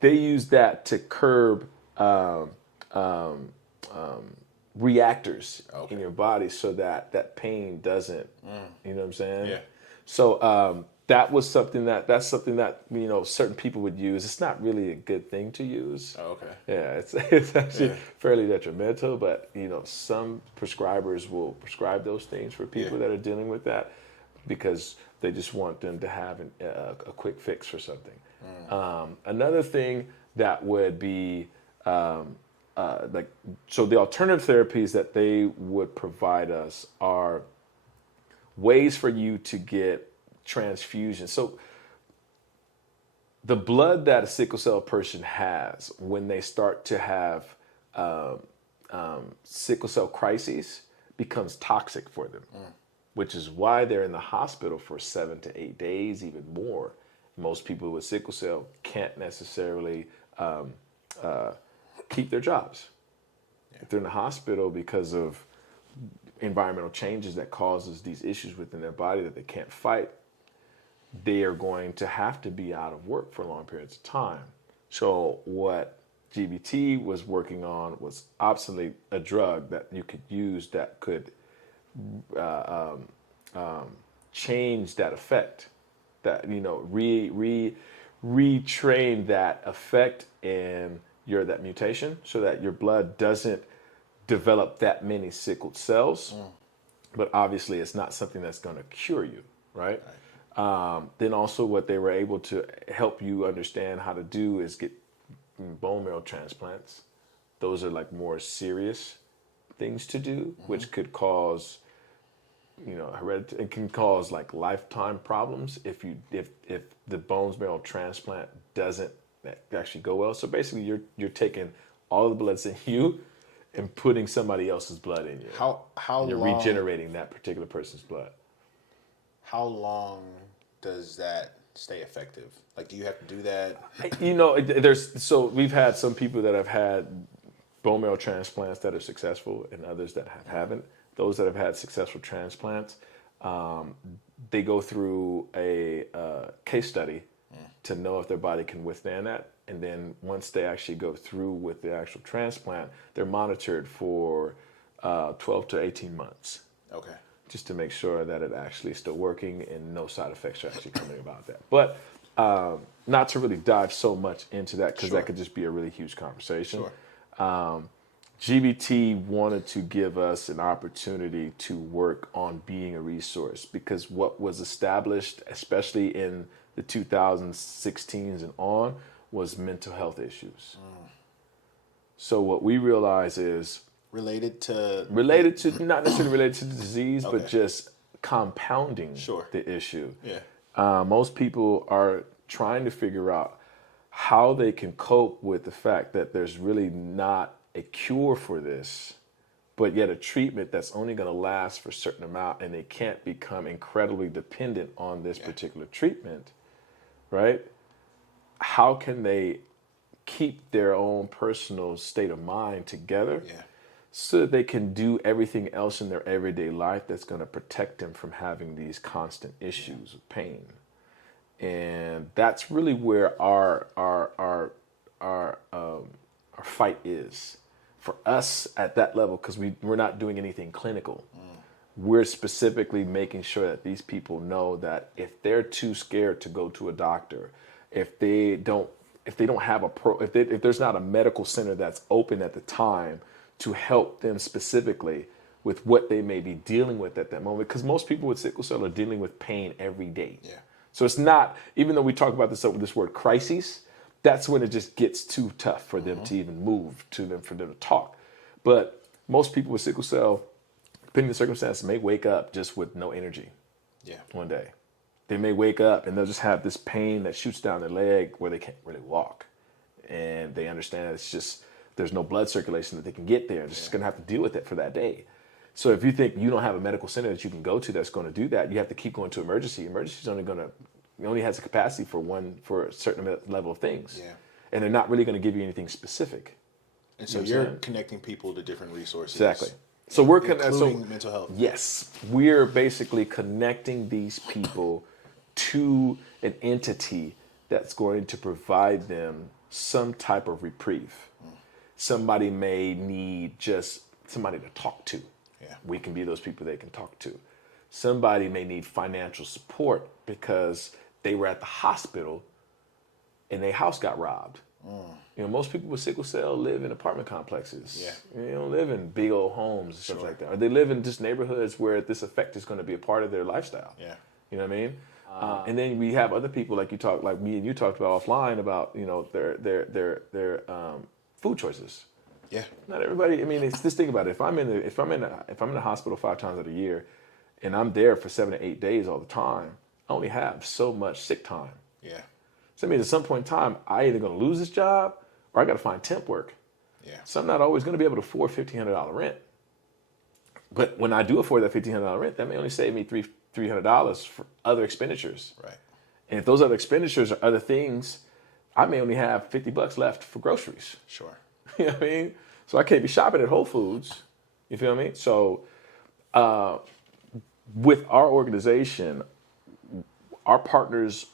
they use that to curb reactors in your body so that that pain doesn't, you know what I'm saying? Yeah. So that's something that, you know, certain people would use. It's not really a good thing to use. Oh, okay. Yeah, it's actually fairly detrimental, but, you know, some prescribers will prescribe those things for people that are dealing with that because they just want them to have a quick fix for something. Another thing that would be so the alternative therapies that they would provide us are ways for you to get transfusion. So the blood that a sickle cell person has when they start to have sickle cell crises becomes toxic for them, which is why they're in the hospital for 7 to 8 days, even more. Most people with sickle cell can't necessarily keep their jobs. If they're in the hospital because of environmental changes that causes these issues within their body that they can't fight, they are going to have to be out of work for long periods of time. So what GBT was working on was obsolete a drug that you could use that could change that effect, that, you know, retrain that effect in that mutation so that your blood doesn't develop that many sickled cells. But obviously it's not something that's going to cure you, right? Then also what they were able to help you understand how to do is get bone marrow transplants. Those are like more serious things to do, which could cause, you know, it can cause like lifetime problems if the bone marrow transplant doesn't actually go well. So basically you're taking all the blood in you and putting somebody else's blood in you. How and you're long, regenerating that particular person's blood. How long does that stay effective? Like, do you have to do that? You know, we've had some people that have had bone marrow transplants that are successful and others that haven't. Those that have had successful transplants, they go through a case study to know if their body can withstand that. And then once they actually go through with the actual transplant, they're monitored for 12 to 18 months. Okay. Just to make sure that it actually is still working and no side effects are actually coming about that. But not to really dive so much into that because that could just be a really huge conversation. GBT wanted to give us an opportunity to work on being a resource because what was established, especially in the 2016s and on, was mental health issues. So what we realize is related to not necessarily related to the disease, but just compounding the issue. Most people are trying to figure out how they can cope with the fact that there's really not a cure for this, but yet a treatment that's only going to last for a certain amount, and they can't become incredibly dependent on this particular treatment, right? How can they keep their own personal state of mind together so that they can do everything else in their everyday life that's going to protect them from having these constant issues of pain? And that's really where our fight is for us at that level, because we're not doing anything clinical. We're specifically making sure that these people know that if they're too scared to go to a doctor, if they don't have if there's not a medical center that's open at the time to help them specifically with what they may be dealing with at that moment, because most people with sickle cell are dealing with pain every day. So it's not, even though we talk about this word crises, that's when it just gets too tough for them to even move, for them to talk. But most people with sickle cell, depending on the circumstances, may wake up just with no energy one day. They may wake up and they'll just have this pain that shoots down their leg where they can't really walk. And they understand it's just there's no blood circulation that they can get there. They're just going to have to deal with it for that day. So if you think you don't have a medical center that you can go to that's going to do that, you have to keep going to emergency. Emergency is only has a capacity for a certain level of things. Yeah. And they're not really going to give you anything specific. And so you're connecting people to different resources. Exactly. So we're including mental health. Yes, we're basically connecting these people to an entity that's going to provide them some type of reprieve. Somebody may need just somebody to talk to. Yeah. We can be those people they can talk to. Somebody may need financial support because they were at the hospital and their house got robbed. You know, most people with sickle cell live in apartment complexes. Yeah. They don't live in big old homes and stuff like that. Or they live in just neighborhoods where this effect is going to be a part of their lifestyle. Yeah. You know what I mean? And then we have other people like me and you talked about offline about, you know, their food choices. Yeah. Not everybody. I mean, it's just think about it. If I'm in the hospital 5 times out of a year, and I'm there for 7 to 8 days all the time, I only have so much sick time. Yeah. So that means at some point in time, I either going to lose this job or I got to find temp work. Yeah. So I'm not always going to be able to afford $1,500 rent. But when I do afford that $1,500 rent, that may only save me $300 for other expenditures. Right. And if those other expenditures are other things, I may only have $50 left for groceries. Sure. You know what I mean? So I can't be shopping at Whole Foods. You feel me? So with our organization, our partners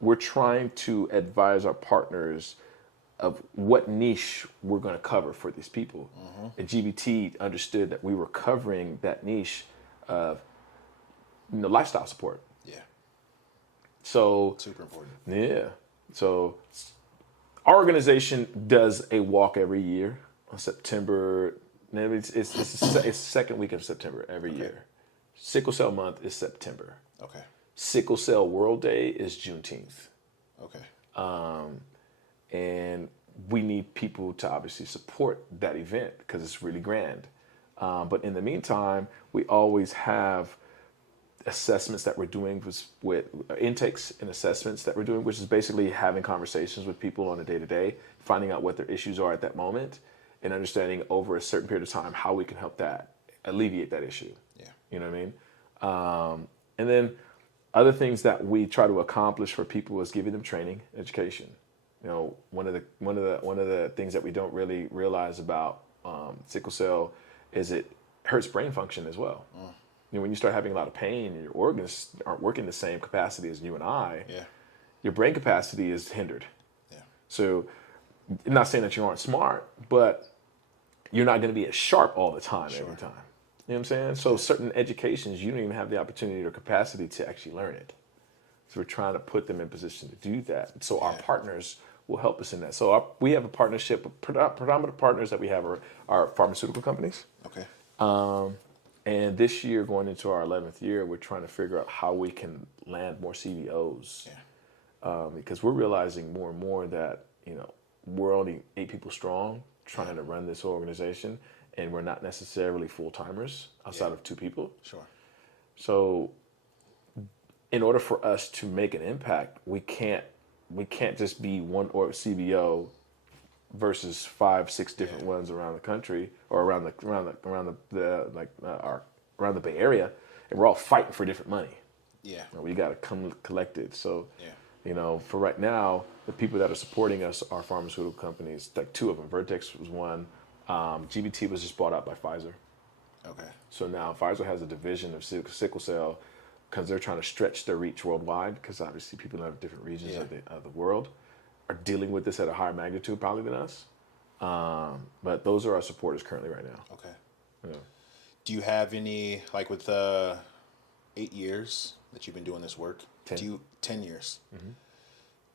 we're trying to advise our partners of what niche we're going to cover for these people. And GBT understood that we were covering that niche of lifestyle support. Yeah. So Super important. yeah. So our organization does a walk every year on September. It's the second week of September every year. Sickle Cell Month is September. Okay. Sickle Cell World Day is Juneteenth. Okay. And we need people to obviously support that event because it's really grand. But in the meantime, we always have assessments that we're doing with intakes and assessments that we're doing, which is basically having conversations with people on a day-to-day, finding out what their issues are at that moment, and understanding over a certain period of time how we can help that alleviate that issue. Yeah. You know what I mean? And then other things that we try to accomplish for people is giving them training, education. You know, one of the things that we don't really realize about sickle cell is it hurts brain function as well. You know, when you start having a lot of pain and your organs aren't working the same capacity as you and I, your brain capacity is hindered. Yeah. So I'm not saying that you aren't smart, but you're not going to be as sharp all the time every time. You know what I'm saying? So certain educations, you don't even have the opportunity or capacity to actually learn it. So we're trying to put them in position to do that. So our partners will help us in that. So we have a partnership. Predominant partners that we have are pharmaceutical companies. Okay. And this year, going into our 11th year, we're trying to figure out how we can land more CVOs. Because we're realizing more and more that, you know, we're only 8 people strong trying to run this organization, and we're not necessarily full-timers outside of 2 people. Sure. So in order for us to make an impact, we can't just be one or CBO versus 5, 6 different ones around the country or around the Bay Area, and we're all fighting for different money. Yeah. We got to come collected. So, Yeah. you know, for right now, the people that are supporting us are pharmaceutical companies. Like 2 of them. Vertex was one. GBT was just bought out by Pfizer. Okay. So now Pfizer has a division of sickle cell because they're trying to stretch their reach worldwide, because obviously people in different regions of the world are dealing with this at a higher magnitude probably than us. But those are our supporters currently right now. Okay. Yeah. Do you have any, like with 8 years that you've been doing this work? 10. 10 years. Mm-hmm.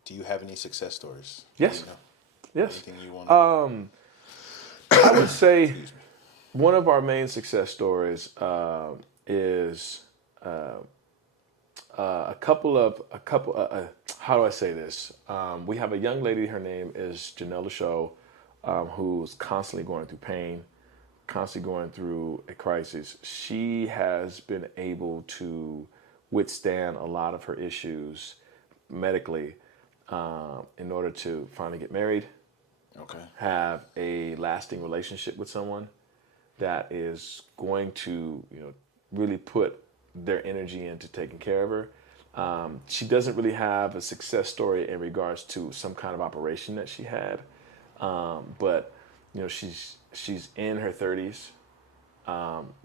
Do you have any success stories? Yes. Yes. Anything you want to... I would say one of our main success stories is a couple. How do I say this? We have a young lady. Her name is Janelle Show, who's constantly going through pain, constantly going through a crisis. She has been able to withstand a lot of her issues medically in order to finally get married. Okay. have a lasting relationship with someone that is going to, really put their energy into taking care of her. She doesn't really have a success story in regards to some kind of operation that she had, but she's in her 30s,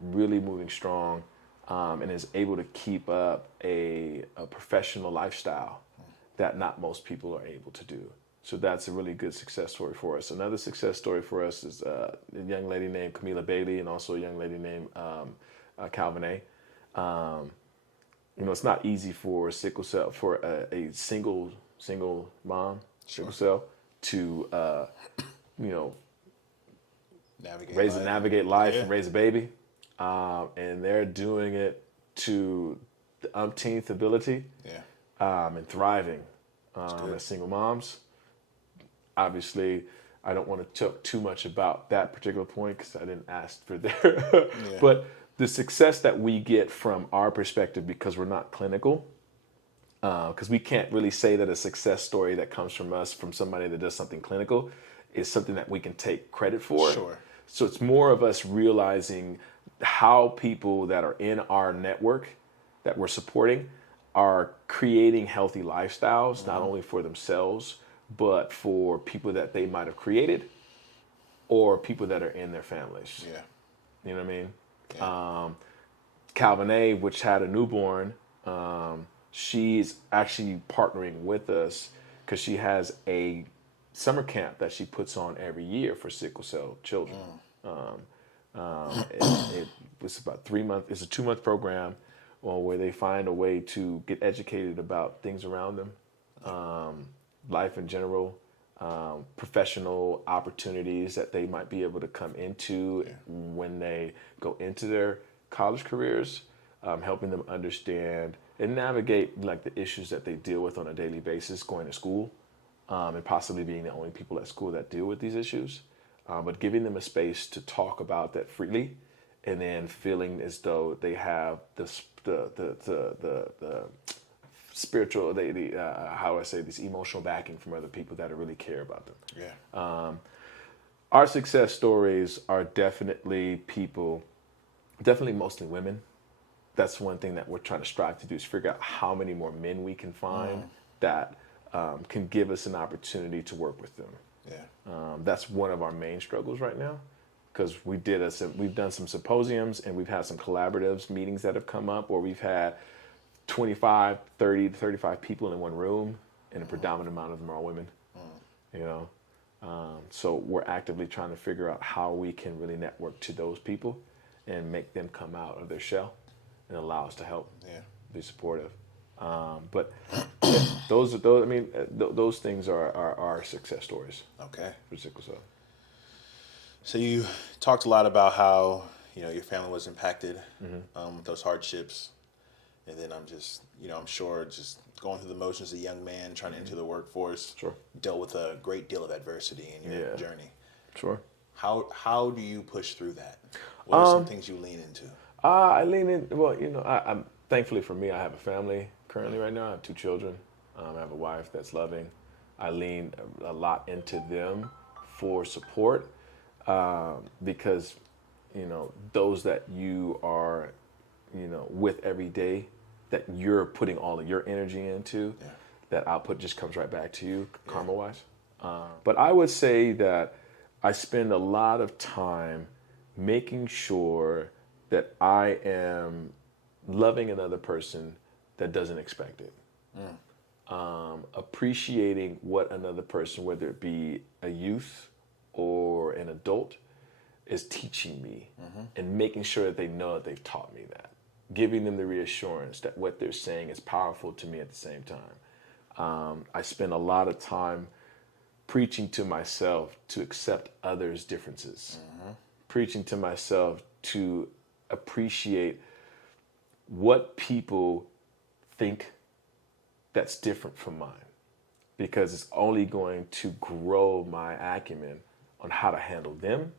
really moving strong, and is able to keep up a professional lifestyle that not most people are able to do. So that's a really good success story for us. Another success story for us is a young lady named Camila Bailey, and also a young lady named Calvin A. It's not easy for sickle cell, for a single mom, Sure. sickle cell, to Navigate life Yeah. and raise a baby, and they're doing it to the umpteenth ability, and thriving as single moms. Obviously, I don't want to talk too much about that particular point because I didn't ask for their, but the success that we get from our perspective, because we're not clinical, because we can't really say that a success story that comes from us, from somebody that does something clinical, is something that we can take credit for. Sure. So it's more of us realizing how people that are in our network that we're supporting are creating healthy lifestyles, not only for themselves, but for people that they might have created or people that are in their families. Yeah. You know what I mean? Yeah. Calvin A, which had a newborn, she's actually partnering with us because she has a summer camp that she puts on every year for sickle cell children. It was about 3 months. It's a 2-month program where they find a way to get educated about things around them, life in general, professional opportunities that they might be able to come into when they go into their college careers, helping them understand and navigate like the issues that they deal with on a daily basis going to school, and possibly being the only people at school that deal with these issues, but giving them a space to talk about that freely, and then feeling as though they have the spiritual, how I say, this emotional backing from other people that really care about them. Yeah. Our success stories are definitely mostly women. That's one thing that we're trying to strive to do, is figure out how many more men we can find that can give us an opportunity to work with them. Yeah. That's one of our main struggles right now, because we've done some symposiums and we've had some collaboratives meetings that have come up where we've had 25, 30 to 35 people in one room, and a predominant amount of them are women. So we're actively trying to figure out how we can really network to those people and make them come out of their shell and allow us to help, be supportive. But those things are our success stories. Okay. For sickle cell. So you talked a lot about how your family was impacted with those hardships, and then I'm sure just going through the motions as a young man trying to enter the workforce. Sure. Dealt with a great deal of adversity in your journey. Sure. How do you push through that? What are some things you lean into? I lean in. Well, I'm thankfully for me, I have a family currently right now. I have 2 children. I have a wife that's loving. I lean a lot into them for support, because those that you are with every day, that you're putting all of your energy into, that output just comes right back to you karma wise. But I would say that I spend a lot of time making sure that I am loving another person that doesn't expect it. Appreciating what another person, whether it be a youth or an adult, is teaching me, and making sure that they know that they've taught me that. Giving them the reassurance that what they're saying is powerful to me at the same time. I spend a lot of time preaching to myself to accept others' differences. Preaching to myself to appreciate what people think that's different from mine, because it's only going to grow my acumen on how to handle them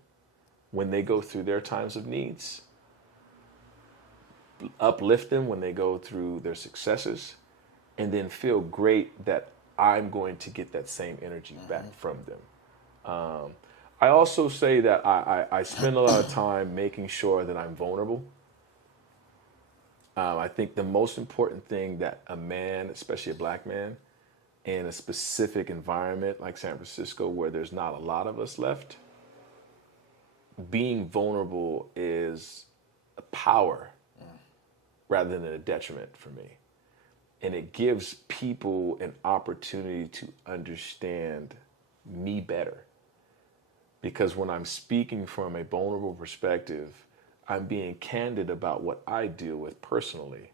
when they go through their times of needs, uplift them when they go through their successes, and then feel great that I'm going to get that same energy back from them. I also say that I spend a lot of time making sure that I'm vulnerable. I think the most important thing that a man, especially a black man, in a specific environment like San Francisco where there's not a lot of us left, being vulnerable is a power rather than a detriment for me. And it gives people an opportunity to understand me better. Because when I'm speaking from a vulnerable perspective, I'm being candid about what I deal with personally,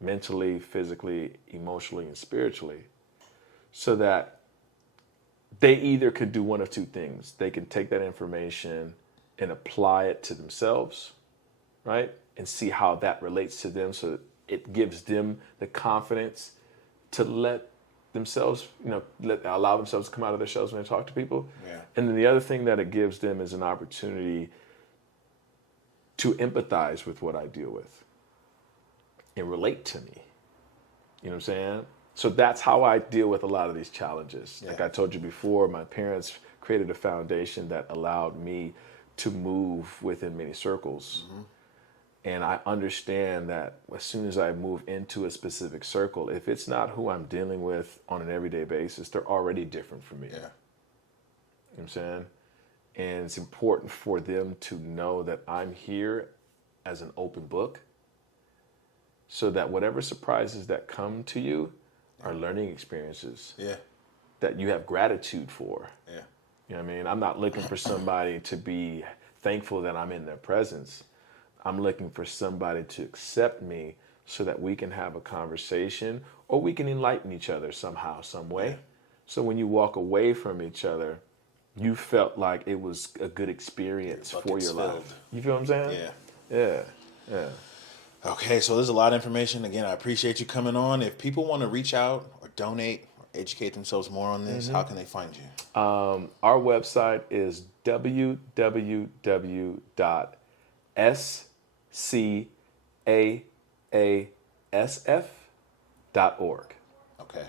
mentally, physically, emotionally, and spiritually, so that they either could do one of two things. They can take that information and apply it to themselves, right? And see how that relates to them, so that it gives them the confidence to let themselves, allow themselves to come out of their shells when they talk to people. Yeah. And then the other thing that it gives them is an opportunity to empathize with what I deal with and relate to me. You know what I'm saying? So that's how I deal with a lot of these challenges. Yeah. Like I told you before, my parents created a foundation that allowed me to move within many circles. Mm-hmm. And I understand that as soon as I move into a specific circle, if it's not who I'm dealing with on an everyday basis, they're already different from me. Yeah. You know what I'm saying? And it's important for them to know that I'm here as an open book, so that whatever surprises that come to you are learning experiences that you have gratitude for. Yeah. You know what I mean? I'm not looking for somebody to be thankful that I'm in their presence. I'm looking for somebody to accept me so that we can have a conversation or we can enlighten each other somehow, some way. Yeah. So when you walk away from each other, you felt like it was a good experience for your life. You feel what I'm saying? Yeah. Yeah. Okay, so there's a lot of information. Again, I appreciate you coming on. If people want to reach out or donate or educate themselves more on this, how can they find you? Our website is www.scaasf.org. Okay.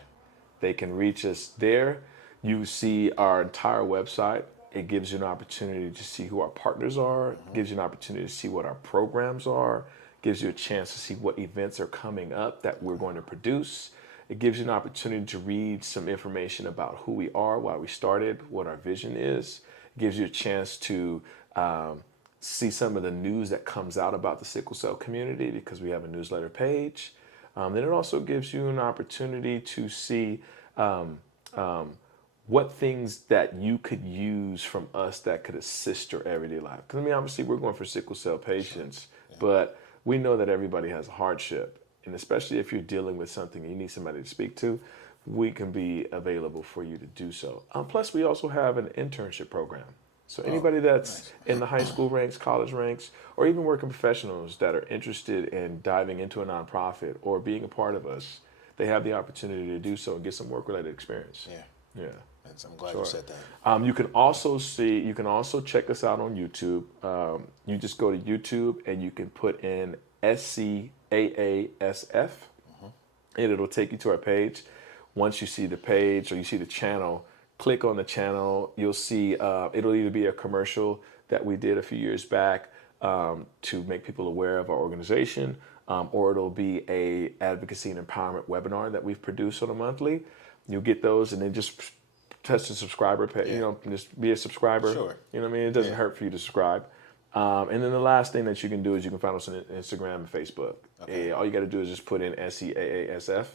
They can reach us there. You see our entire website. It gives you an opportunity to see who our partners are, gives you an opportunity to see what our programs are, gives you a chance to see what events are coming up that we're going to produce. It gives you an opportunity to read some information about who we are, why we started, what our vision is. It gives you a chance to see some of the news that comes out about the sickle cell community, because we have a newsletter page. Then it also gives you an opportunity to see what things that you could use from us that could assist your everyday life. Because, obviously we're going for sickle cell patients, but we know that everybody has a hardship. And especially if you're dealing with something and you need somebody to speak to, we can be available for you to do so. Plus, we also have an internship program. So anybody that's in the high school ranks, college ranks, or even working professionals that are interested in diving into a nonprofit or being a part of us, they have the opportunity to do so and get some work-related experience. Yeah. I'm glad you said that. You can also check us out on YouTube. You just go to YouTube and you can put in SCAASF, and it'll take you to our page. Once you see the page or you see the channel, click on the channel. You'll see it'll either be a commercial that we did a few years back to make people aware of our organization, or it'll be a advocacy and empowerment webinar that we've produced on a monthly. You'll get those, and then just touch the subscriber page. Just be a subscriber. Sure. You know what I mean? It doesn't hurt for you to subscribe. And then the last thing that you can do is you can find us on Instagram and Facebook. Okay. All you got to do is just put in SCAASF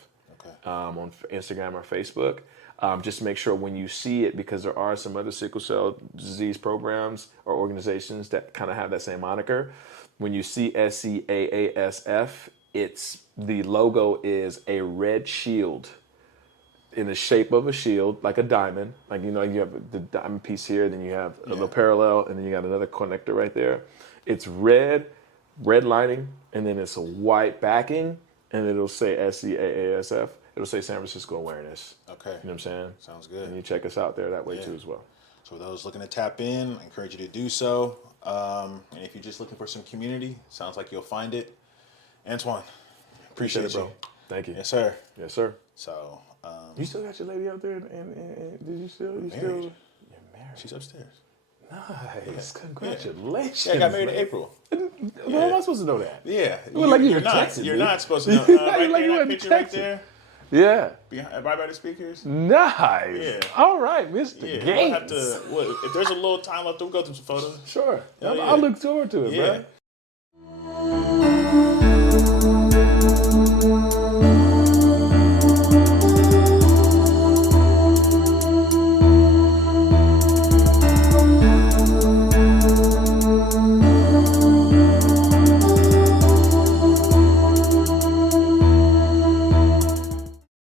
on Instagram or Facebook. Just make sure when you see it, because there are some other sickle cell disease programs or organizations that kind of have that same moniker. When you see SCAASF, the logo is a red shield in the shape of a shield, like a diamond. Like, you have the diamond piece here, then you have a little parallel, and then you got another connector right there. It's red lining, and then it's a white backing, and it'll say SCAASF. It'll say San Francisco Awareness. Okay. You know what I'm saying? Sounds good. And you check us out there that way too as well. So for those looking to tap in, I encourage you to do so. And if you're just looking for some community, sounds like you'll find it. Antwan, appreciate it, bro. Thank you. Yes, sir. Yes, sir. So, you still got your lady out there, and did you still? Married. You're She's upstairs. Nice. Congratulations. Yeah, I got married in April. Well, am I supposed to know that? Yeah. Well, like you're in not. Texas, You're dude. not supposed to know. Right Like there, you that in picture right Texas. there. Yeah. Right by the speakers. Nice. Yeah. All right, Mr. Yeah, Gates. we'll have to. If there's a little time left, we'll go through some photos. Sure. Oh, yeah. I'll look forward to it, Yeah. bro.